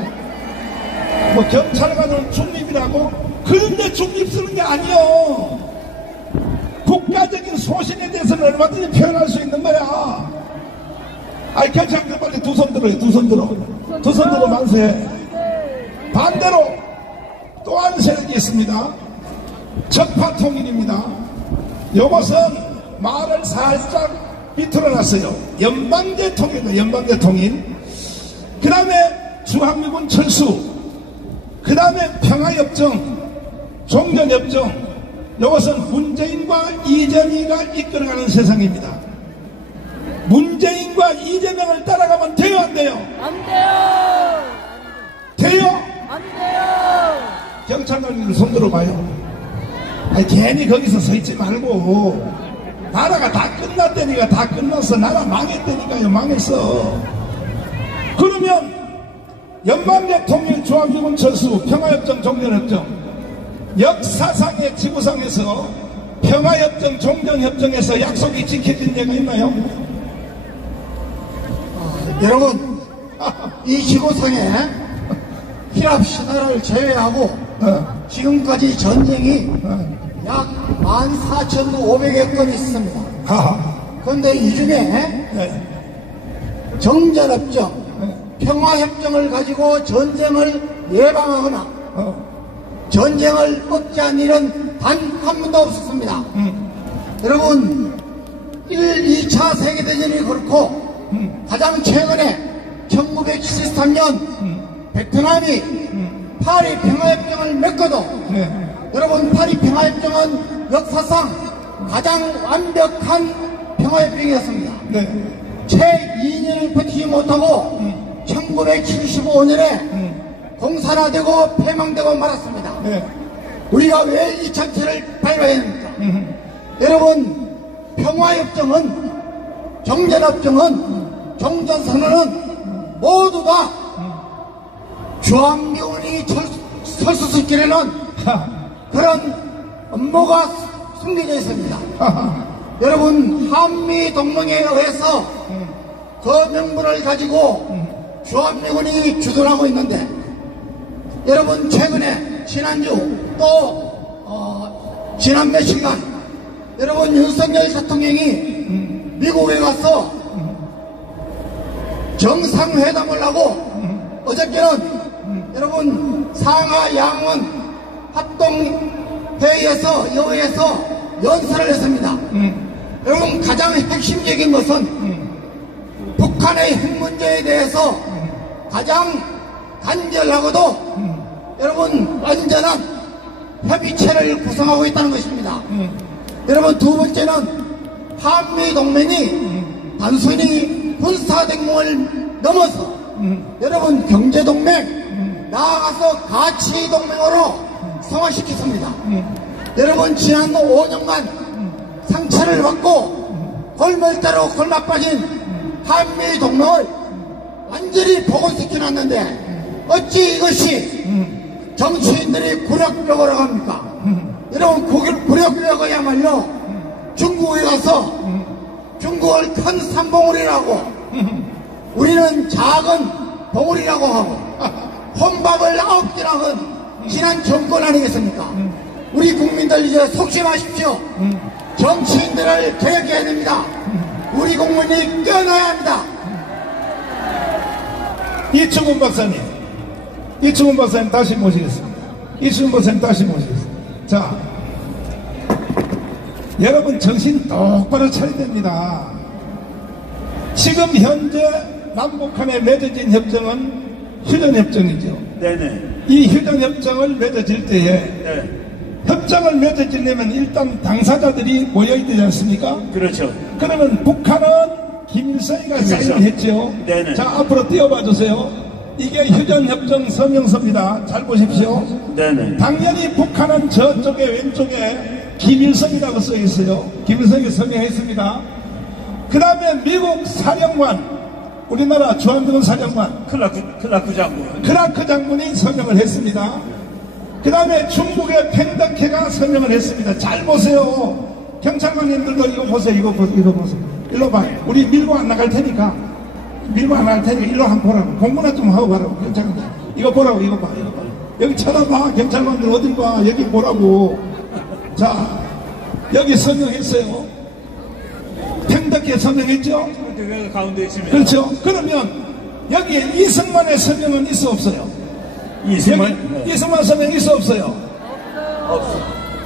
뭐 경찰관은 중립이라고? 그런데 중립 쓰는 게 아니요. 국가적인 소신에 대해서는 얼마든지 표현할 수 있는 거야. 아이 경찰관 빨리 두 손 들어요. 두 손 들어. 두 손 들고 만세. 반대로 또 한 세력이 있습니다. 적파통일입니다. 이것은 말을 살짝 비틀어놨어요. 연방대통일이다. 연방대통일. 그 다음에 주한미군 철수. 그 다음에 평화협정, 종전협정. 이것은 문재인과 이재명이가 이끌어가는 세상입니다. 문재인과 이재명을 따라가면 돼요, 안 돼요? 안 돼요. 돼요? 안 돼요. 경찰관님들 손 들어봐요. 아니, 괜히 거기서 서 있지 말고, 나라가 다 끝났다니까. 다 끝났어. 나라 망했다니까요. 망했어. 그러면 연방대통령, 주한미군 철수, 평화협정, 종전협정, 역사상의 지구상에서 평화협정, 종전협정에서 약속이 지켜진 데가 있나요? 여러분, 이 지구상에 히랍 신화를 제외하고 지금까지 전쟁이 약 14,500여 건 있습니다. 그런데 이 중에 정전협정, 평화협정을 가지고 전쟁을 예방하거나 전쟁을 억제한 일은 단 한 번도 없었습니다. 여러분, 1, 2차 세계대전이 그렇고 가장 최근에 1973년 베트남이 파리 평화협정을 맺고도 여러분, 파리 평화협정은 역사상 가장 완벽한 평화협정이었습니다. 채 2년을 버티지 못하고 1975년에 공산화되고 폐망되고 말았습니다. 우리가 왜 이 전체를 발표해야 합니까? 여러분, 평화협정은, 정전협정은, 종전선언은 모두 다 주한미군이 설수시키려는 그런 업무가 숨겨져 있습니다. 여러분, 한미동맹에 의해서 그 명분을 가지고 주한미군이 주둔하고 있는데, 여러분, 최근에 지난주 또 지난 며칠간 여러분, 윤석열 대통령이 미국에 가서 정상회담을 하고 어저께는 여러분, 상하 양원 합동회의에서 여회에서 연설을 했습니다. 여러분, 가장 핵심적인 것은 북한의 핵 문제에 대해서 가장 간절하고도 여러분, 완전한 협의체를 구성하고 있다는 것입니다. 여러분, 두 번째는 한미동맹이 단순히 군사동맹을 넘어서 여러분, 경제동맹, 나아가서 가치동맹으로 성화시켰습니다. 여러분, 지난 5년간 상처를 받고 골머리따로 골마빠진 한미동맹을 완전히 복원시켜놨는데 어찌 이것이 정치인들이 굴욕벽이라고 합니까? 여러분, 굴욕벽이야말로 중국에 가서 중국을 큰 산봉우리라고, 우리는 작은 봉우리라고 하고 혼밥을 9끼나 한 지난 정권 아니겠습니까? 우리 국민들 이제 속심하십시오. 정치인들을 개혁해야 됩니다. 우리 국민이 깨어나야 합니다. 이충훈 박사님, 이충훈 박사님 다시 모시겠습니다. 이충훈 박사님 다시 모시겠습니다. 자, 여러분, 정신 똑바로 차려야 됩니다. 지금 현재 남북한에 맺어진 협정은 휴전협정이죠. 네네. 이 휴전협정을 맺어질 때에 협정을 맺어지려면 일단 당사자들이 모여야 되지 않습니까? 그렇죠. 그러면 북한은 김일성이가 사인을 했죠. 네네. 자, 앞으로 띄워봐 주세요. 이게 휴전협정 서명서입니다. 잘 보십시오. 네네. 당연히 북한은 저쪽에 왼쪽에 김일성이라고 써 있어요. 김일성이 서명했습니다. 그 다음에 미국 사령관, 우리나라 주한미군 사령관 클라크 장군. 클라크 장군이 서명을 했습니다. 그 다음에 중국의 팽덕회가 서명을 했습니다. 잘 보세요. 경찰관님들도 이거 보세요. 이거 보세요. 일로 봐. 우리 밀고 안 나갈 테니까. 일로 한번 보라고. 공부나 좀 하고 가라고. 경찰관들. 이거 보라고. 이거 봐. 여기 쳐다봐. 경찰관들 어딜 봐. 여기 보라고. 자, 여기 서명했어요. 팽덕회 서명했죠? 팽덕회가 가운데 있습니다. 그렇죠. 그러면 여기에 이승만의 서명은 있어 없어요? 이승만 서명 있어 없어요?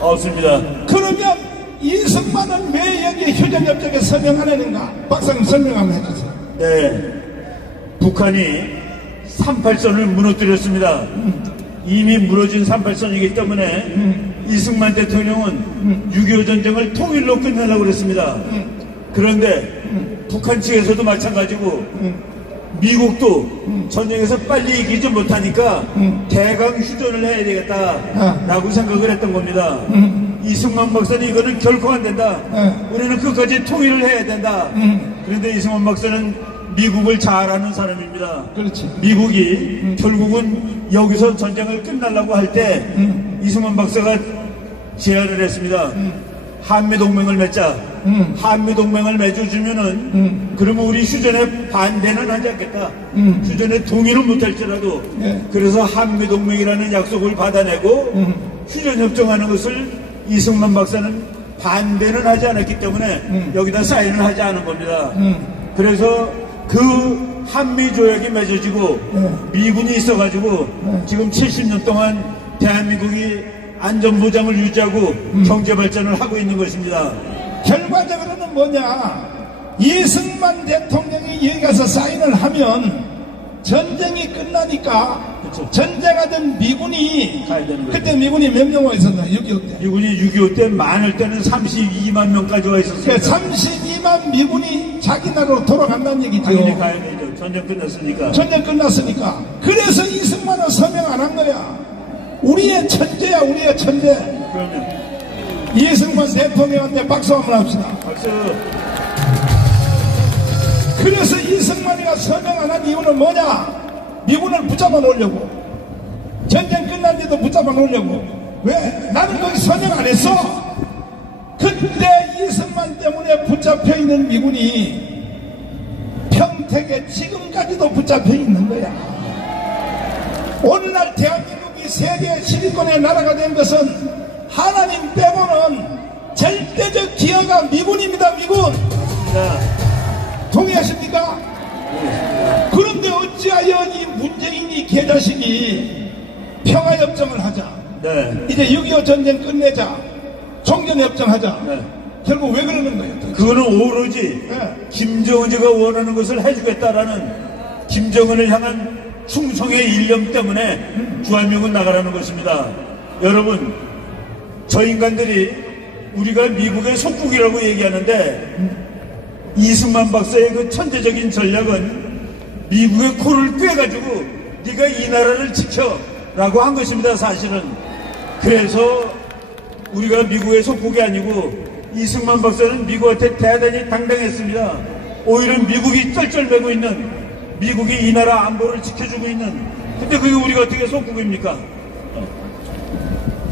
없습니다. 그러면 이승만은 왜 여기 휴전협정에 서명 안 했는가? 박사님 설명 한번 해주세요. 네, 북한이 38선을 무너뜨렸습니다. 이미 무너진 38선이기 때문에 이승만 대통령은 6.25 전쟁을 통일로 끝내려고 그랬습니다. 그런데 북한 측에서도 마찬가지고 미국도 전쟁에서 빨리 이기지 못하니까 대강 휴전을 해야 되겠다라고 생각을 했던 겁니다. 이승만 박사는 이거는 결코 안 된다. 우리는 끝까지 통일을 해야 된다. 그런데 이승만 박사는 미국을 잘 아는 사람입니다. 그렇지. 미국이 결국은 여기서 전쟁을 끝내려고 할 때 이승만 박사가 제안을 했습니다. 한미동맹을 맺자. 한미동맹을 맺어주면은 그러면 우리 휴전에 반대는 하지 않겠다. 휴전에 동의는 못할지라도 그래서 한미동맹이라는 약속을 받아내고 휴전협정하는 것을 이승만 박사는 반대는 하지 않았기 때문에 여기다 사인을 하지 않은 겁니다. 그래서 그 한미조약이 맺어지고 미군이 있어가지고 지금 70년 동안 대한민국이 안전보장을 유지하고 경제발전을 하고 있는 것입니다. 결과적으로는 뭐냐? 이승만 대통령이 여기 가서 사인을 하면 전쟁이 끝나니까 그렇죠. 전쟁하던 미군이 가야 되는 거예요. 그때 미군이 몇 명 와 있었나? 6.25 때. 미군이 6.25 때 많을 때는 32만 명까지 와 있었어요. 32만 미군이 자기 나라로 돌아간다는 얘기죠. 당연히 가야 되죠. 전쟁 끝났으니까. 전쟁 끝났으니까. 그래서 이승만은 서명 안 한 거야. 우리의 천재야, 우리의 천재. 그럼요. 이승만 대통령한테 박수 한번 합시다. 박수. 그래서 이승만이가 서명 안 한 이유는 뭐냐? 미군을 붙잡아 놓으려고. 전쟁 끝난 뒤도 붙잡아 놓으려고. 왜? 나는 거기 서명 안 했어. 그때 이승만 때문에 붙잡혀 있는 미군이 평택에 지금까지도 붙잡혀 있는 거야. 오늘날 대한민국이 세계 10위권의 나라가 된 것은 하나님 빼고는 절대적 기여가 미군입니다. 미군. 동의하십니까? 그런데 어찌하여 이 문재인이 개자식이 평화협정을 하자. 네. 이제 6.25 전쟁 끝내자. 종전협정하자. 네. 결국 왜 그러는 거예요? 그거는 오로지 김정은이가 원하는 것을 해주겠다라는 김정은을 향한 충성의 일념 때문에 주한미군 나가라는 것입니다. 여러분, 저 인간들이 우리가 미국의 속국이라고 얘기하는데 이승만 박사의 그 천재적인 전략은 미국의 코를 꿰가지고 네가 이 나라를 지켜라고 한 것입니다. 사실은. 그래서 우리가 미국의 속국이 아니고 이승만 박사는 미국한테 대단히 당당했습니다. 오히려 미국이 쩔쩔매고 있는, 미국이 이 나라 안보를 지켜주고 있는, 근데 그게 우리가 어떻게 속국입니까?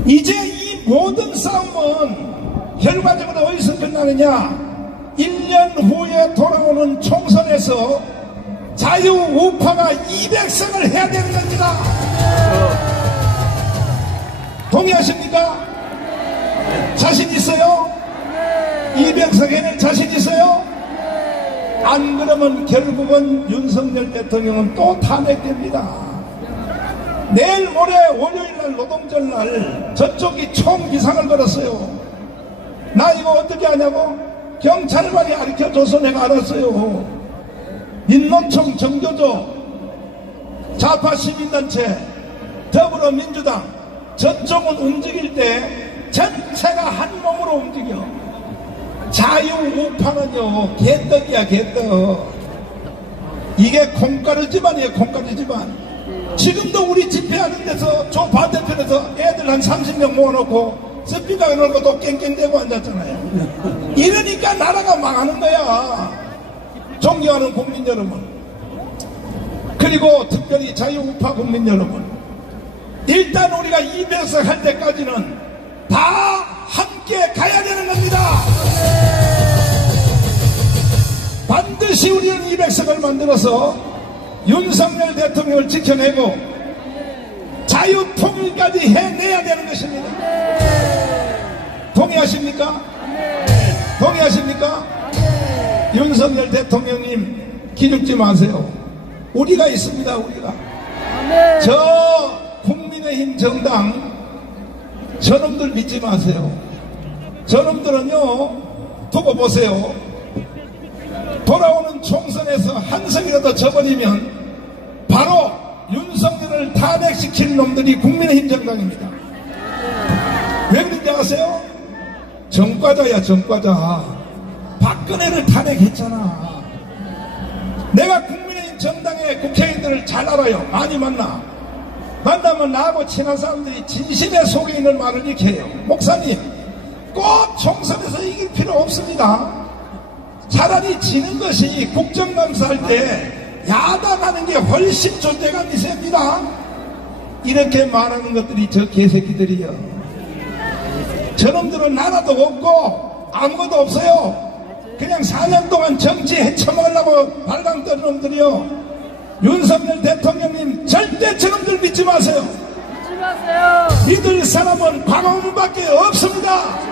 이제 이 모든 싸움은 결과적으로 어디서 끝나느냐? 1년 후에 돌아오는 총선에서 자유우파가 200석을 해야 되는 겁니다. 동의하십니까? 자신 있어요? 200석 해낼 자신 있어요? 안 그러면 결국은 윤석열 대통령은 또 탄핵됩니다. 내일 모레 월요일날 노동절날 저쪽이 총기상을 걸었어요. 나 이거 어떻게 하냐고? 경찰관이 가르쳐줘서 내가 알았어요. 인노총, 정교조, 좌파 시민단체, 더불어민주당 저쪽은 움직일 때 전체가 한 몸으로 움직여. 자유우파는요 개떡이야, 개떡. 이게 콩가루 집안이에요, 콩가루 집안. 지금도 우리 집회하는 데서 저 반대편에서 애들 한 30명 모아놓고 스피커 놓고 또 깽깽대고 앉았잖아요. 이러니까 나라가 망하는 거야. 존경하는 국민 여러분, 그리고 특별히 자유우파 국민 여러분, 일단 우리가 200석 할 때까지는 다 함께 가야 되는 겁니다. 반드시 우리는 200석을 만들어서 윤석열 대통령을 지켜내고 자유통일까지 해내야 되는 것입니다. 동의하십니까? 동의하십니까? 윤석열 대통령님 기죽지 마세요. 우리가 있습니다. 우리가. 저 국민의힘 정당 저놈들 믿지 마세요. 저놈들은요, 두고 보세요. 돌아오는 총선에서 한 석이라도 져버리면 바로 윤석열을 탄핵시킬 놈들이 국민의힘 정당입니다. 왜 그런지 아세요? 정과자야, 정과자. 박근혜를 탄핵했잖아. 내가 국민의힘 정당의 국회의원들을 잘 알아요. 많이 만나면 나하고 친한 사람들이 진심에 속에 있는 말을 이렇게 해요. 목사님, 꼭 총선에서 이길 필요 없습니다. 차라리 지는 것이 국정감사할 때 야당하는 게 훨씬 존재감이 셉니다. 이렇게 말하는 것들이 저 개새끼들이요. 저놈들은 나라도 없고 아무것도 없어요. 그냥 4년 동안 정치 헤쳐먹으려고 발광 떠는 놈들이요. 윤석열 대통령님 절대 저놈들 믿지 마세요. 믿지 마세요. 믿을 사람은 광화문밖에 없습니다.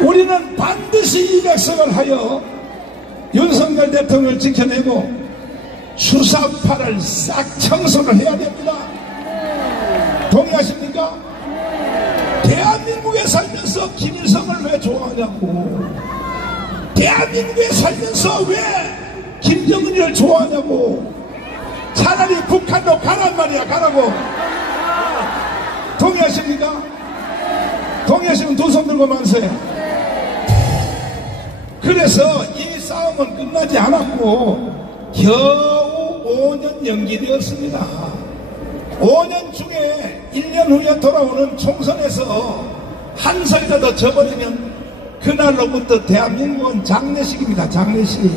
우리는 반드시 200석을 하여 윤석열 대통령을 지켜내고 수사파를 싹 청소를 해야 됩니다. 동의하십니까? 대한민국에 살면서 김일성을 왜 좋아하냐고. 대한민국에 살면서 왜 김정은이를 좋아하냐고. 차라리 북한도 가란 말이야. 가라고. 동의하십니까? 동의하시면 두 손 들고 만세. 그래서 이 싸움은 끝나지 않았고 겨우 5년 연기되었습니다. 5년 중에 1년 후에 돌아오는 총선에서 한 석이라도 져버리면 그날로부터 대한민국은 장례식입니다. 장례식.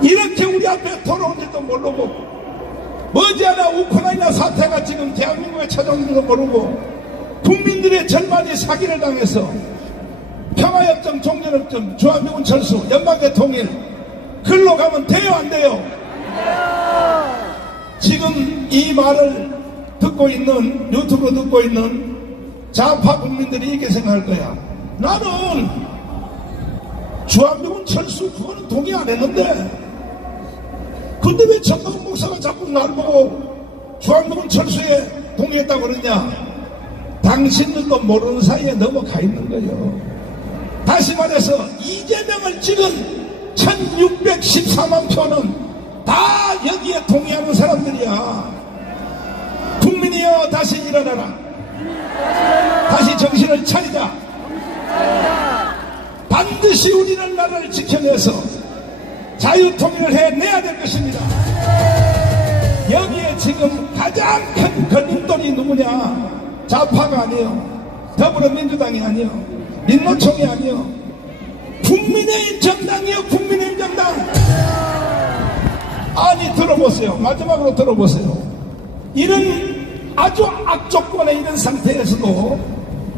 이렇게 우리 앞에 돌아온지도 모르고 머지않아 우크라이나 사태가 지금 대한민국에 찾아온지도 모르고 국민들의 절반이 사기를 당해서 평화협정, 종전협정, 주한미군 철수, 연방의 통일 글로 가면 돼요 안 돼요? 지금 이 말을 듣고 있는, 유튜브 듣고 있는 좌파 국민들이 이렇게 생각할 거야. 나는 주한미군 철수 그거는 동의 안 했는데 근데 왜 전광훈 목사가 자꾸 날 보고 주한미군 철수에 동의했다고 그러냐. 당신들도 모르는 사이에 넘어가 있는 거예요. 다시 말해서 이재명을 찍은 1614만 표는 다 여기에 동의하는 사람들이야. 국민이여 다시 일어나라. 다시 정신을 차리자. 반드시 우리는 나라를 지켜내서 자유통일을 해내야 될 것입니다. 여기에 지금 가장 큰 걸림돌이 누구냐. 좌파가 아니에요. 더불어민주당이 아니에요. 민노총이 아니요. 국민의힘 정당이요. 국민의힘 정당. 아니 들어보세요. 마지막으로 들어보세요. 이런 아주 악조건의 이런 상태에서도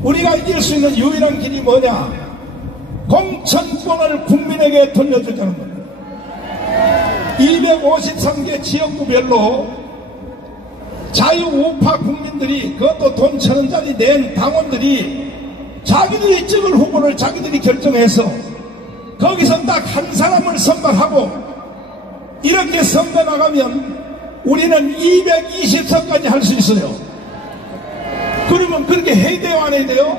우리가 이길 수 있는 유일한 길이 뭐냐. 공천권을 국민에게 돌려주자는 겁니다. 253개 지역구별로 자유우파 국민들이 그것도 돈 1,000원짜리 낸 당원들이 자기들이 찍을 후보를 자기들이 결정해서 거기서 딱 한 사람을 선발하고 이렇게 선거 나가면 우리는 220석까지 할 수 있어요. 그러면 그렇게 해야 돼요 안 해야 돼요?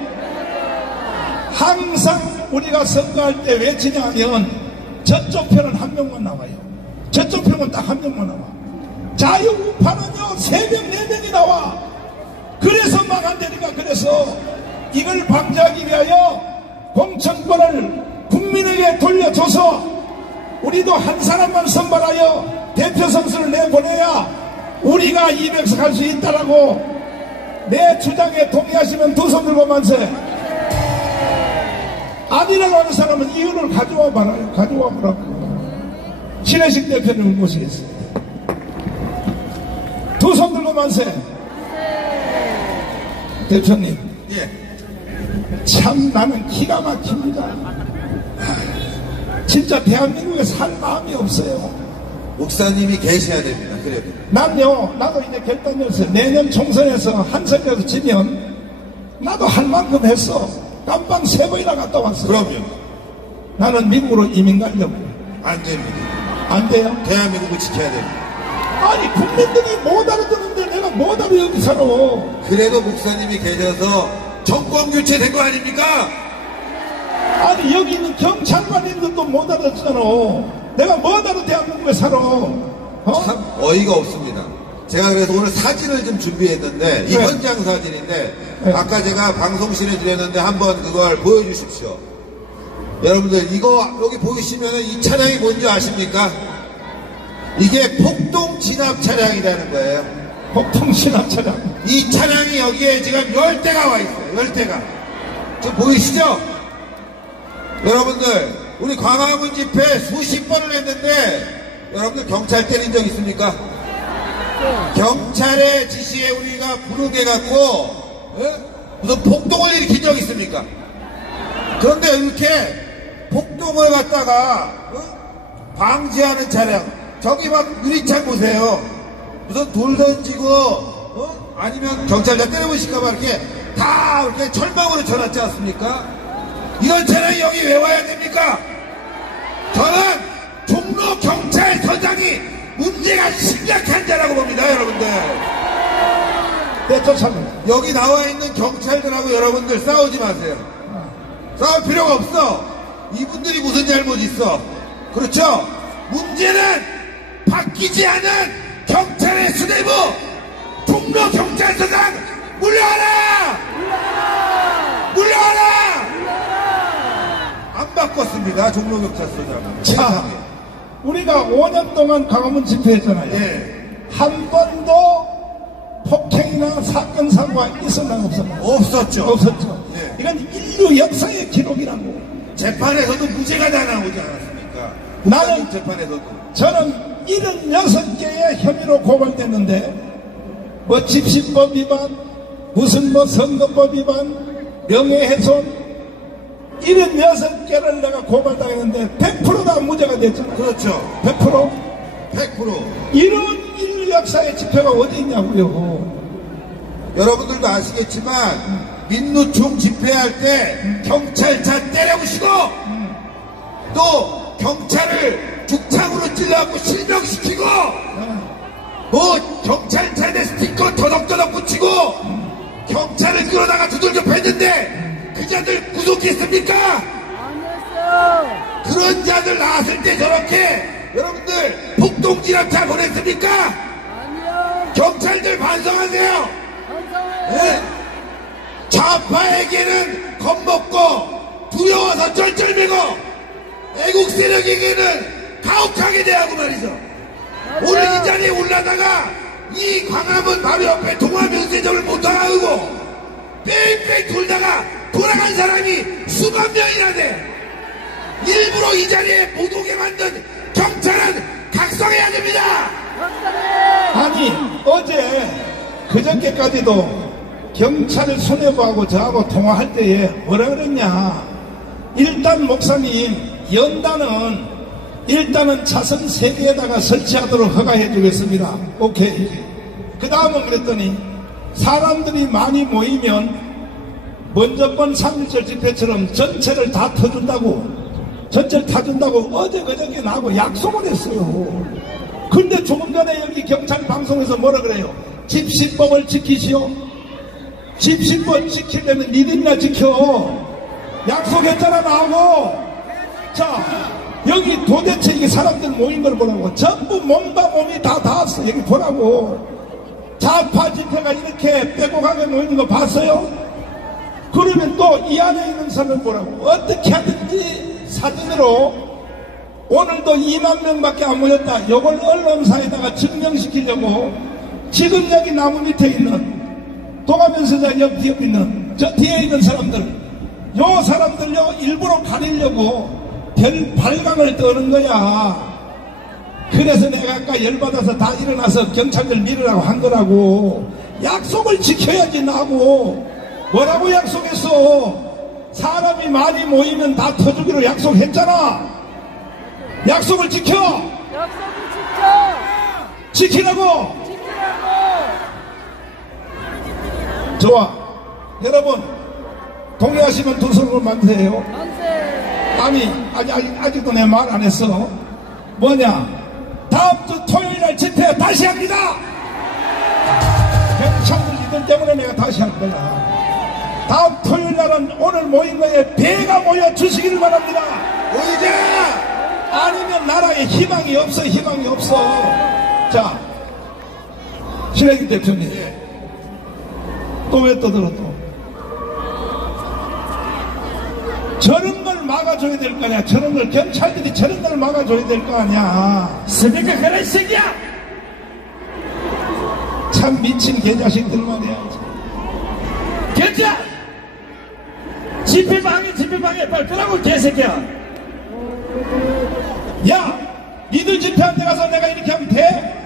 항상 우리가 선거할 때 외치냐 하면 저쪽 편은 한 명만 나와요. 저쪽 편은 딱 한 명만 나와. 자유우파는요 3명 4명이 나와. 그래서 망한다니까. 그래서 이걸 방지하기 위하여 공천권을 국민에게 돌려줘서 우리도 한 사람만 선발하여 대표 선수를 내보내야 우리가 200석 할 수 있다라고 내 주장에 동의하시면 두 손 들고 만세. 아니라고 하는 사람은 이유를 가져와 봐라요. 가져와 보라고. 신혜식 대표님을 모시겠습니다. 두 손 들고 만세. 대표님, 예. 참 나는 기가 막힙니다. 진짜 대한민국에 살 마음이 없어요. 목사님이 계셔야 됩니다. 그래도 나도 이제 결단했어요. 내년 총선에서 한석에서 지면 나도 할 만큼 했어. 깜방 3번이나 갔다 왔어. 그럼요. 나는 미국으로 이민 가려고. 안 됩니다. 안 돼요? 대한민국을 지켜야 됩니다. 아니 국민들이 못 알아듣는데 내가 못 알아 여기 살아. 그래도 목사님이 계셔서 정권 교체된 거 아닙니까? 아니 여기 있는 경찰관님들도 못 알아듣잖아. 내가 못 알아 대한민국에 살아. 참 어이가 없습니다. 제가 그래서 오늘 사진을 좀 준비했는데 이 네. 현장 사진인데 네. 아까 제가 방송실에 드렸는데 한번 그걸 보여주십시오. 여러분들 이거 여기 보이시면 이 차량이 뭔지 아십니까? 이게 폭동 진압 차량이라는 거예요. 폭동 진압 차량. 이 차량이 여기에 지금 10대가 와 있어요. 10대가. 저 보이시죠? 여러분들 우리 광화문 집회 수십 번을 했는데 여러분들 경찰 때린 적 있습니까? 경찰의 지시에 우리가 부르게갖고 무슨 폭동을 일으킨 적 있습니까? 그런데 이렇게 폭동을 갖다가 방지하는 차량, 저기 막 유리창 보세요. 무슨 돌 던지고 아니면 경찰자 때려보실까봐 이렇게 다 이렇게 철망으로 쳐놨지 않습니까? 이런 차량이 여기 왜 와야 됩니까? 저는 종로 경찰서장이 문제가 심각한 자라고 봅니다, 여러분들. 네, 쫓아갑니다. 여기 나와 있는 경찰들하고 여러분들 싸우지 마세요. 싸울 필요가 없어. 이분들이 무슨 잘못이 있어. 그렇죠? 문제는 바뀌지 않은 경찰의 수뇌부 종로 경찰서장 물러와라! 물러와라! 안 바꿨습니다, 종로 경찰서장. 자, 우리가 5년 동안 광화문 집회했잖아요. 예. 한 번도 폭행이나 사건 사고가 있었나 없었나? 없었죠. 없었죠. 예. 이건 인류 역사의 기록이라고. 재판에서도 무죄가 다 나오지 않았습니까? 나는 재판에서도. 저는 76개의 혐의로 고발됐는데 뭐 집시법 위반, 무슨 뭐 선거법 위반, 명예훼손 76개를 내가 고발당했는데 100% 다 무죄가 됐잖아요. 그렇죠. 100%? 100%. 이런 인류 역사의 집회가 어디 있냐고요. 여러분들도 아시겠지만 민노총 집회할 때 경찰차 때려부시고 또 경찰을 죽창으로 찔러갖고 실명시키고 뭐 경찰차에 스티커 더덕더덕 붙이고 경찰을 끌어다가 두들겨 팼는데 그 자들 구속했습니까? 안 했어요. 그런 자들 나왔을 때 저렇게 여러분들 폭동진압차 보냈습니까? 아니요. 경찰들 반성하세요. 반성해요. 네? 좌파에게는 겁먹고 두려워서 쩔쩔매고 애국 세력에게는 가혹하게 대하고 말이죠. 오늘 이 자리에 올라다가 이 광화문 바로 옆에 동아명세점을 못 나가고 뺑뺑 돌다가 돌아간 사람이 수만 명이나 돼. 일부러 이 자리에 못 오게 만든 경찰은 각성해야 됩니다. 아니 어제 그저께까지도 경찰 수뇌부하고 저하고 통화할 때에 뭐라 그랬냐. 일단 목사님 연단은 일단은 차선 3개에다가 설치하도록 허가해 주겠습니다. 오케이. 그 다음은 그랬더니 사람들이 많이 모이면 먼저 번 3.1절 집회처럼 전체를 다 터준다고, 전체를 타준다고 어제 그저께 나하고 약속을 했어요. 근데 조금 전에 여기 경찰 방송에서 뭐라 그래요? 집시법을 지키시오. 집시법 지키려면 니들이나 지켜. 약속했잖아 나하고. 자, 여기 도대체 이게 사람들 모인 걸 보라고. 전부 몸과 몸이 다 닿았어. 여기 보라고. 좌파 집회가 이렇게 빼곡하게 모이는 거 봤어요? 그러면 또 이 안에 있는 사람을 보라고. 어떻게 하든지 사진으로 오늘도 2만 명밖에 안 모였다. 이걸 언론사에다가 증명시키려고 지금 여기 나무 밑에 있는 동아면세자 옆 뒤에 있는 저 뒤에 있는 사람들, 요 사람들요 일부러 가리려고 별 발광을 떠는 거야. 그래서 내가 아까 열받아서 다 일어나서 경찰들 밀으라고 한 거라고. 약속을 지켜야지. 나고 뭐라고 약속했어? 사람이 많이 모이면 다 터주기로 약속했잖아. 약속을 지켜. 약속을 지켜. 지키라고. 지키라고. 좋아. 여러분 동의하시면 두 손으로 만세요. 만세. 아니 아직도 내 말 안 했어. 뭐냐? 다음 주 토요일날 집회 다시 합니다. 경찰들 때문에 내가 다시 할 거야. 다음 토요일날은 오늘 모인 거에 배가 모여 주시기를 바랍니다. 모이자. 아니면 나라에 희망이 없어. 희망이 없어. 자, 신혜기 대표님 또 왜 떠들어 또? 저런 걸 막아줘야 될 거 아니야. 저런 걸 경찰들이 저런 걸 막아줘야 될 거 아니야. 스피커 그런 새끼야. 참 미친 개자식들 말이야. 경찰 집회방에 빨리 끄라고 개새끼야. 야, 니들 집회한테 가서 내가 이렇게 하면 돼?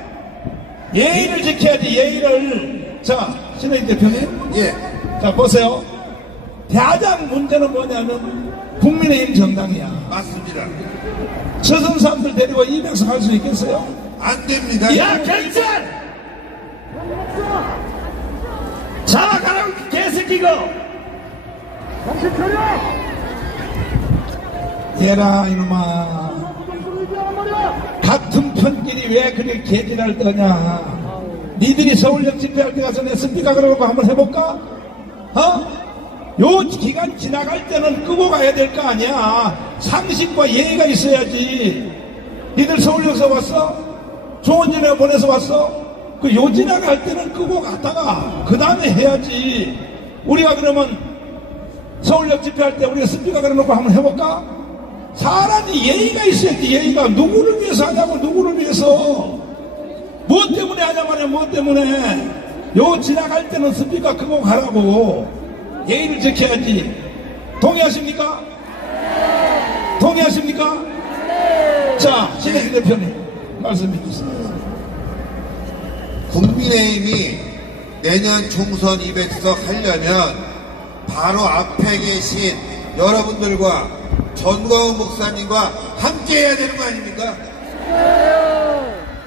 예의를 지켜야지. 예의를. 자, 신혜기 대표님. 예. 자, 보세요. 가장 문제는 뭐냐면 국민의힘 정당이야. 맞습니다. 저선 사람들 데리고 200석 할 수 있겠어요? 안 됩니다. 야 경찰 잡아가라고 개새끼고. 얘라 이놈아. 같은 편끼리 왜 그렇게 개지랄 떠냐. 니들이 서울역 집회할 때 가서 내 스피커 그러고 한번 해볼까? 요 기간 지나갈 때는 끄고 가야 될 거 아니야. 상식과 예의가 있어야지. 니들 서울역에서 왔어? 조원진에 보내서 왔어? 그 요 지나갈 때는 끄고 갔다가 그 다음에 해야지. 우리가 그러면 서울역 집회할 때 우리가 스피커 걸어놓고 한번 해볼까? 사람이 예의가 있어야지. 예의가. 누구를 위해서 하냐고. 누구를 위해서. 무엇 때문에 하냐고. 무엇 때문에. 요 지나갈 때는 스피커 끄고 가라고. 예의를 지켜야지. 동의하십니까? 동의하십니까? 자, 신혜기 대표님 말씀해 주세요. 국민의힘이 내년 총선 200석 하려면 바로 앞에 계신 여러분들과 전광훈 목사님과 함께 해야 되는 거 아닙니까?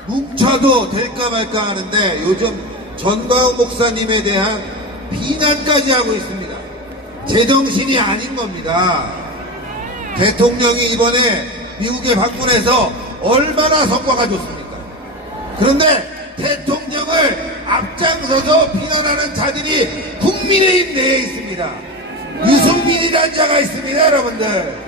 뭉쳐도 될까 말까 하는데 요즘 전광훈 목사님에 대한 비난까지 하고 있습니다. 제정신이 아닌 겁니다. 대통령이 이번에 미국에 방문해서 얼마나 성과가 좋습니까? 그런데 대통령을 앞장서서 비난하는 자들이 국민의힘 내에 있습니다. 유승민이라는 자가 있습니다. 여러분들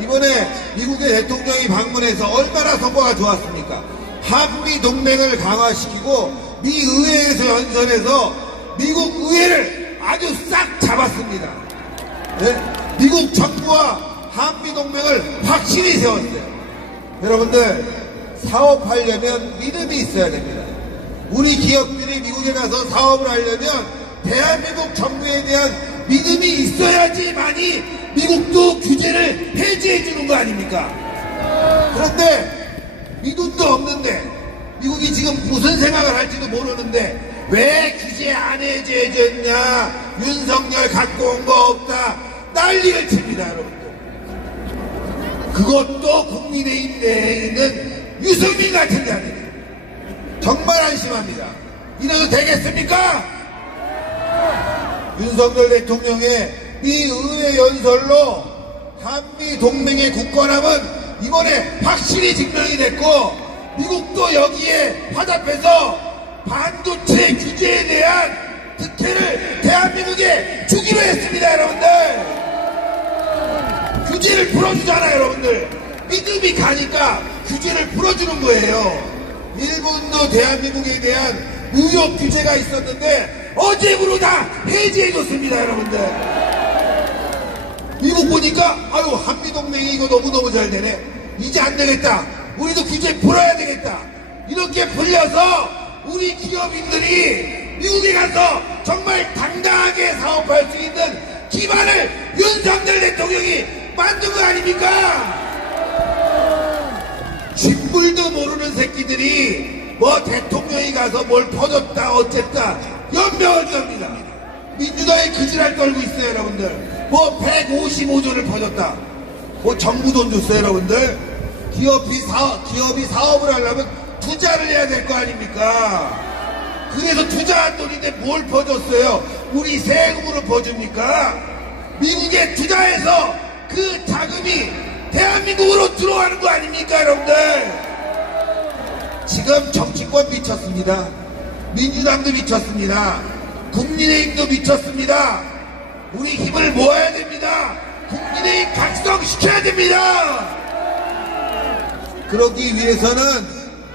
이번에 미국의 대통령이 방문해서 얼마나 성과가 좋았습니까? 한미 동맹을 강화시키고 미 의회에서 연설해서 미국 의회를 아주 싹 잡았습니다. 네? 미국 정부와 한미 동맹을 확실히 세웠어요. 여러분들 사업하려면 믿음이 있어야 됩니다. 우리 기업들이 미국에 가서 사업을 하려면 대한민국 정부에 대한 믿음이 있어야지만이 미국도 규제를 폐지해 주는 거 아닙니까? 그런데 믿음도 없는데 미국이 지금 무슨 생각을 할지도 모르는데 왜 규제 안 해제해줬냐, 윤석열 갖고 온 거 없다 난리를 칩니다. 여러분들 그것도 국민의힘 내에 있는 유승민 같은 자들이 정말 안심합니다. 이래도 되겠습니까? 윤석열 대통령의 미 의회 연설로 한미 동맹의 굳건함은 이번에 확실히 증명이 됐고 미국도 여기에 화답해서 반도체 규제에 대한 특혜를 대한민국에 주기로 했습니다. 여러분들 규제를 풀어주잖아요. 여러분들 믿음이 가니까 규제를 풀어주는 거예요. 일본도 대한민국에 대한 무역 규제가 있었는데 어제부로 다 해제해줬습니다. 여러분들 미국 보니까 아유 한미동맹이 이거 너무너무 잘 되네. 이제 안 되겠다. 우리도 규제 풀어야 되겠다. 이렇게 풀려서 우리 기업인들이 미국에 가서 정말 당당하게 사업할 수 있는 기반을 윤석열 대통령이 만든 거 아닙니까? 쥐뿔도 모르는 새끼들이 뭐 대통령이 가서 뭘 퍼줬다 어쨌다 연명을 겁니다. 민주당이 그지랄 떨고 있어요 여러분들. 뭐 155조를 퍼줬다. 뭐 정부 돈 줬어요 여러분들. 기업이 사업을 하려면 투자를 해야 될 거 아닙니까? 그래서 투자한 돈인데 뭘 퍼줬어요? 우리 세금으로 퍼줍니까? 미국에 투자해서 그 자금이 대한민국으로 들어가는 거 아닙니까 여러분들? 지금 정치권 미쳤습니다. 민주당도 미쳤습니다. 국민의힘도 미쳤습니다. 우리 힘을 모아야 됩니다. 국민의힘 각성시켜야 됩니다. 그러기 위해서는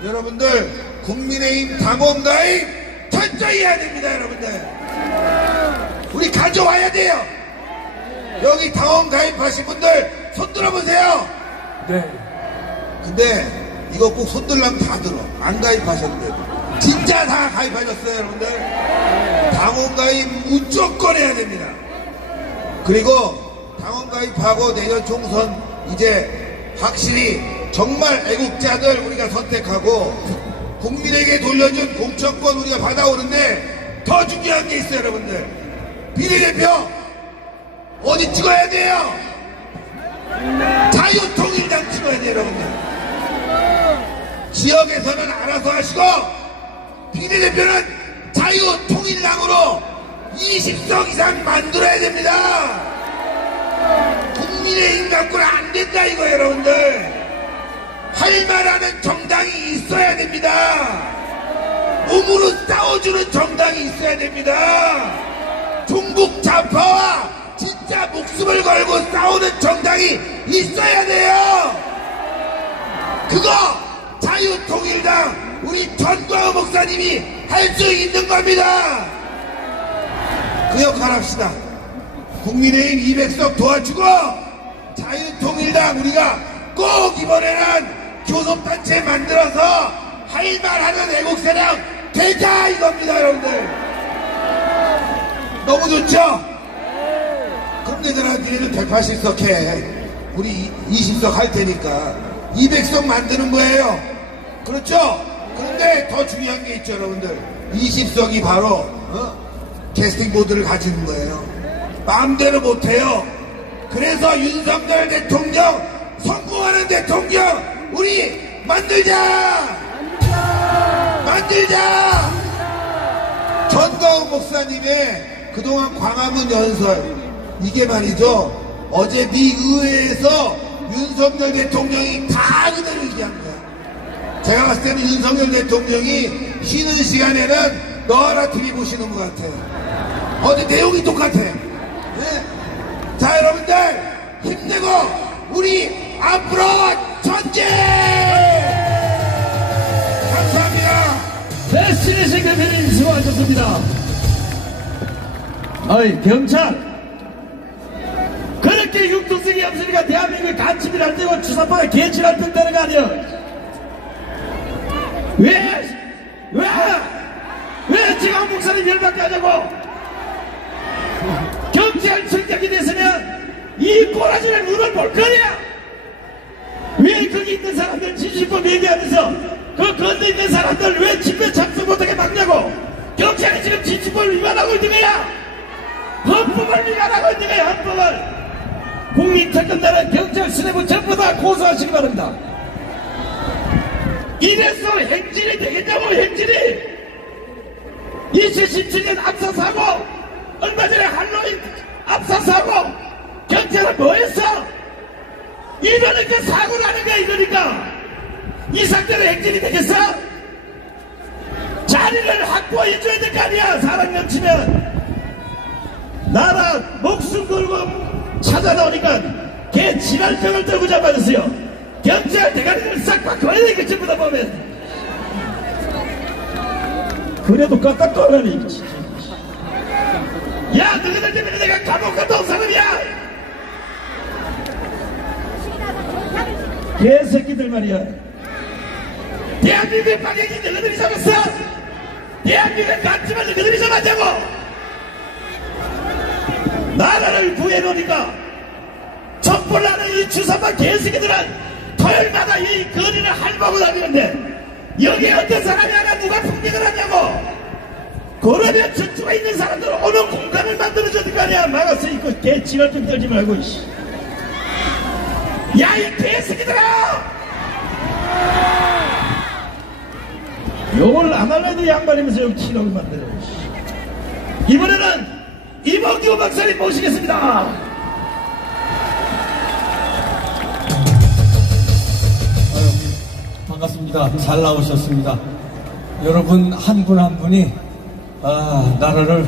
여러분들 국민의힘 당원가입 철저히 해야 됩니다 여러분들. 우리 가져와야 돼요. 여기 당원 가입하신 분들 손 들어보세요. 네. 근데 이거 꼭 손 들려면 다 들어. 안 가입하셨는데 진짜 다 가입하셨어요 여러분들. 당원 가입 무조건 해야 됩니다. 그리고 당원 가입하고 내년 총선 이제 확실히 정말 애국자들 우리가 선택하고 국민에게 돌려준 공천권 우리가 받아오는데 더 중요한 게 있어요 여러분들. 비례대표 어디 찍어야 돼요? 자유통일당 찍어야 돼요 여러분들. 지역에서는 알아서 하시고 비례대표는 자유통일당으로 20석 이상 만들어야 됩니다. 국민의힘 갖고는 안 된다 이거예요 여러분들. 할 말하는 정당이 있어야 됩니다. 몸으로 싸워주는 정당이 있어야 됩니다. 종북 좌파와 진짜 목숨을 걸고 싸우는 정당이 있어야 돼요. 그거 자유통일당 우리 전광호 목사님이 할 수 있는 겁니다. 그 역할 합시다. 국민의힘 200석 도와주고 자유통일당 우리가 꼭 이번에는 교섭단체 만들어서 할 말하는 애국세력 되자 이겁니다 여러분들. 너무 좋죠? 그럼 내가 니네는 180석 해. 우리 20석 할 테니까 200석 만드는 거예요. 그렇죠? 그런데 더 중요한 게 있죠 여러분들. 20석이 바로 캐스팅 보드를 가지는 거예요. 마음대로 못해요. 그래서 윤석열 대통령 성공하는 대통령 우리 만들자. 전광훈 목사님의 그동안 광화문 연설 이게 말이죠. 어제 미 의회에서 윤석열 대통령이 다 그대로 얘기한 거야. 제가 봤을 때는 윤석열 대통령이 쉬는 시간에는 너라 TV 보시는 것 같아요. 어제 내용이 똑같아. 네? 자 여러분들 힘내고 우리 앞으로 전개! 감사합니다. 데스티네이션 캠페인 수고하셨습니다. 어이 경찰 그렇게 융통성이 없으니까 대한민국의 간첩이 날 때고 주사파가 개치를 뜬다는 거 아니야. 왜 지금 목사님 열받게 하냐고. 경찰청장이 됐으면 이 꼬라지를 눈을 볼 거냐. 왜 거기 있는 사람들 진실법 얘기하면서 그 건너 있는 사람들 왜 집회 참석 못하게 막냐고. 경찰이 지금 진실법을 위반하고 있는 거야. 헌법을 위반하고 있는 거야. 헌법을. 국민특검단은 경찰 수뇌부 전부 다 고소하시기 바랍니다. 이래서 행진이 되겠냐고. 행진이 2017년 압사사고 얼마 전에 할로윈 압사사고 경찰은 뭐했어? 이러니까 사고를 하는 거야. 이러니까 이 상태로 행진이 되겠어? 자리를 확보해줘야 될 거 아니야. 사람 넘치면. 나라 목숨 걸고 찾아나오니까 개 지랄병을 떨고 잡아주세요. 경찰 대가리를 싹 바꿔야 되니까 전부 다 보면. 그래도 깜짝도 안 하니. 야 너희들 때문에 내가 감옥 갔다 온 사람이야. 개새끼들 말이야. 대한민국의 방향이 너희들이 잡았어. 대한민국 가치만 그들이 정하자고. 나라를 구해놓으니까 촛불 나는 이 주사파 개새끼들은 토요일마다 이 거리를 할복을 하는데 여기 어떤 사람이 하나 누가 폭력을 하냐고. 그러면 저쪽에 있는 사람들은 어느 공간을 만들어줘야 될 거 아니야. 막아서 있고 개 지랄 좀 떨지 말고. 야 이 개새끼들아. 욕을 안 할래도 양반이면서 여기 치료를 만들어. 이번에는 이봉규 박사님 모시겠습니다. 반갑습니다. 잘 나오셨습니다. 여러분 한 분 한 분이 나라를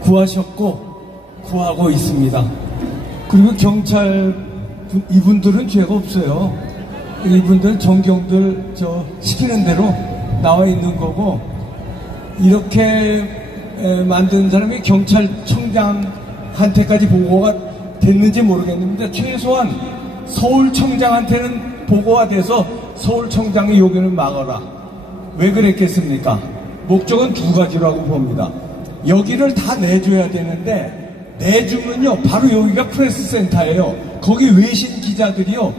구하셨고 구하고 있습니다. 그리고 경찰 이분들은 죄가 없어요. 이분들 정경들 시키는 대로 나와 있는 거고, 이렇게 만든 사람이 경찰청장한테까지 보고가 됐는지 모르겠는데 최소한 서울청장한테는 보고가 돼서 서울청장의 요구를 막아라. 왜 그랬겠습니까? 목적은 두 가지라고 봅니다. 여기를 다 내줘야 되는데 내주면요 바로 여기가 프레스센터예요. 거기 외신 기자들이요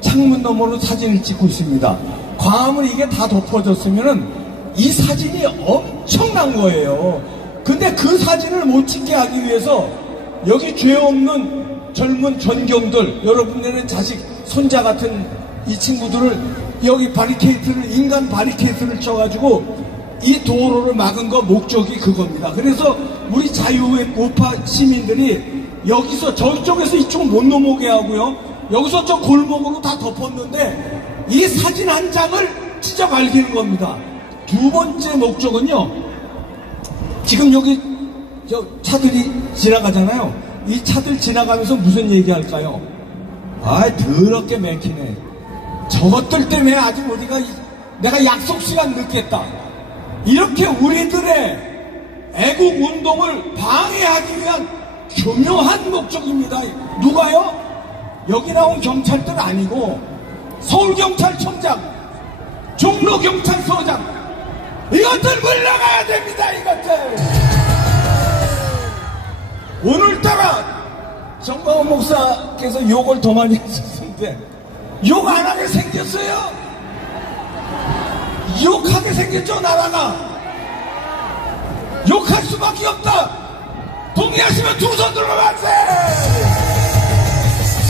창문 너머로 사진을 찍고 있습니다. 광화문 이게 다 덮어졌으면은 이 사진이 엄청난 거예요. 근데 그 사진을 못 찍게 하기 위해서 여기 죄 없는 젊은 전경들, 여러분들의 자식, 손자 같은 이 친구들을 여기 바리케이트를, 인간 바리케이트를 쳐가지고 이 도로를 막은 거 목적이 그겁니다. 그래서 우리 자유의 우파 시민들이 여기서 저쪽에서 이쪽은 못 넘어오게 하고요. 여기서 저 골목으로 다 덮었는데 이 사진 한 장을 진짜 밝히는 겁니다. 두 번째 목적은요. 지금 여기 저 차들이 지나가잖아요. 이 차들 지나가면서 무슨 얘기할까요? 더럽게 맥히네. 저것들 때문에 아직 어디가 내가 약속 시간 늦겠다. 이렇게 우리들의 애국 운동을 방해하기 위한 교묘한 목적입니다. 누가요? 여기 나온 경찰들 아니고 서울경찰청장, 종로경찰서장, 이것들 물러가야 됩니다. 이것들. 오늘따라 정광훈 목사께서 욕을 더 많이 했었는데 욕 안 하게 생겼어요. 욕하게 생겼죠. 나라가 욕할 수밖에 없다. 동의하시면 두 손 들어 만세.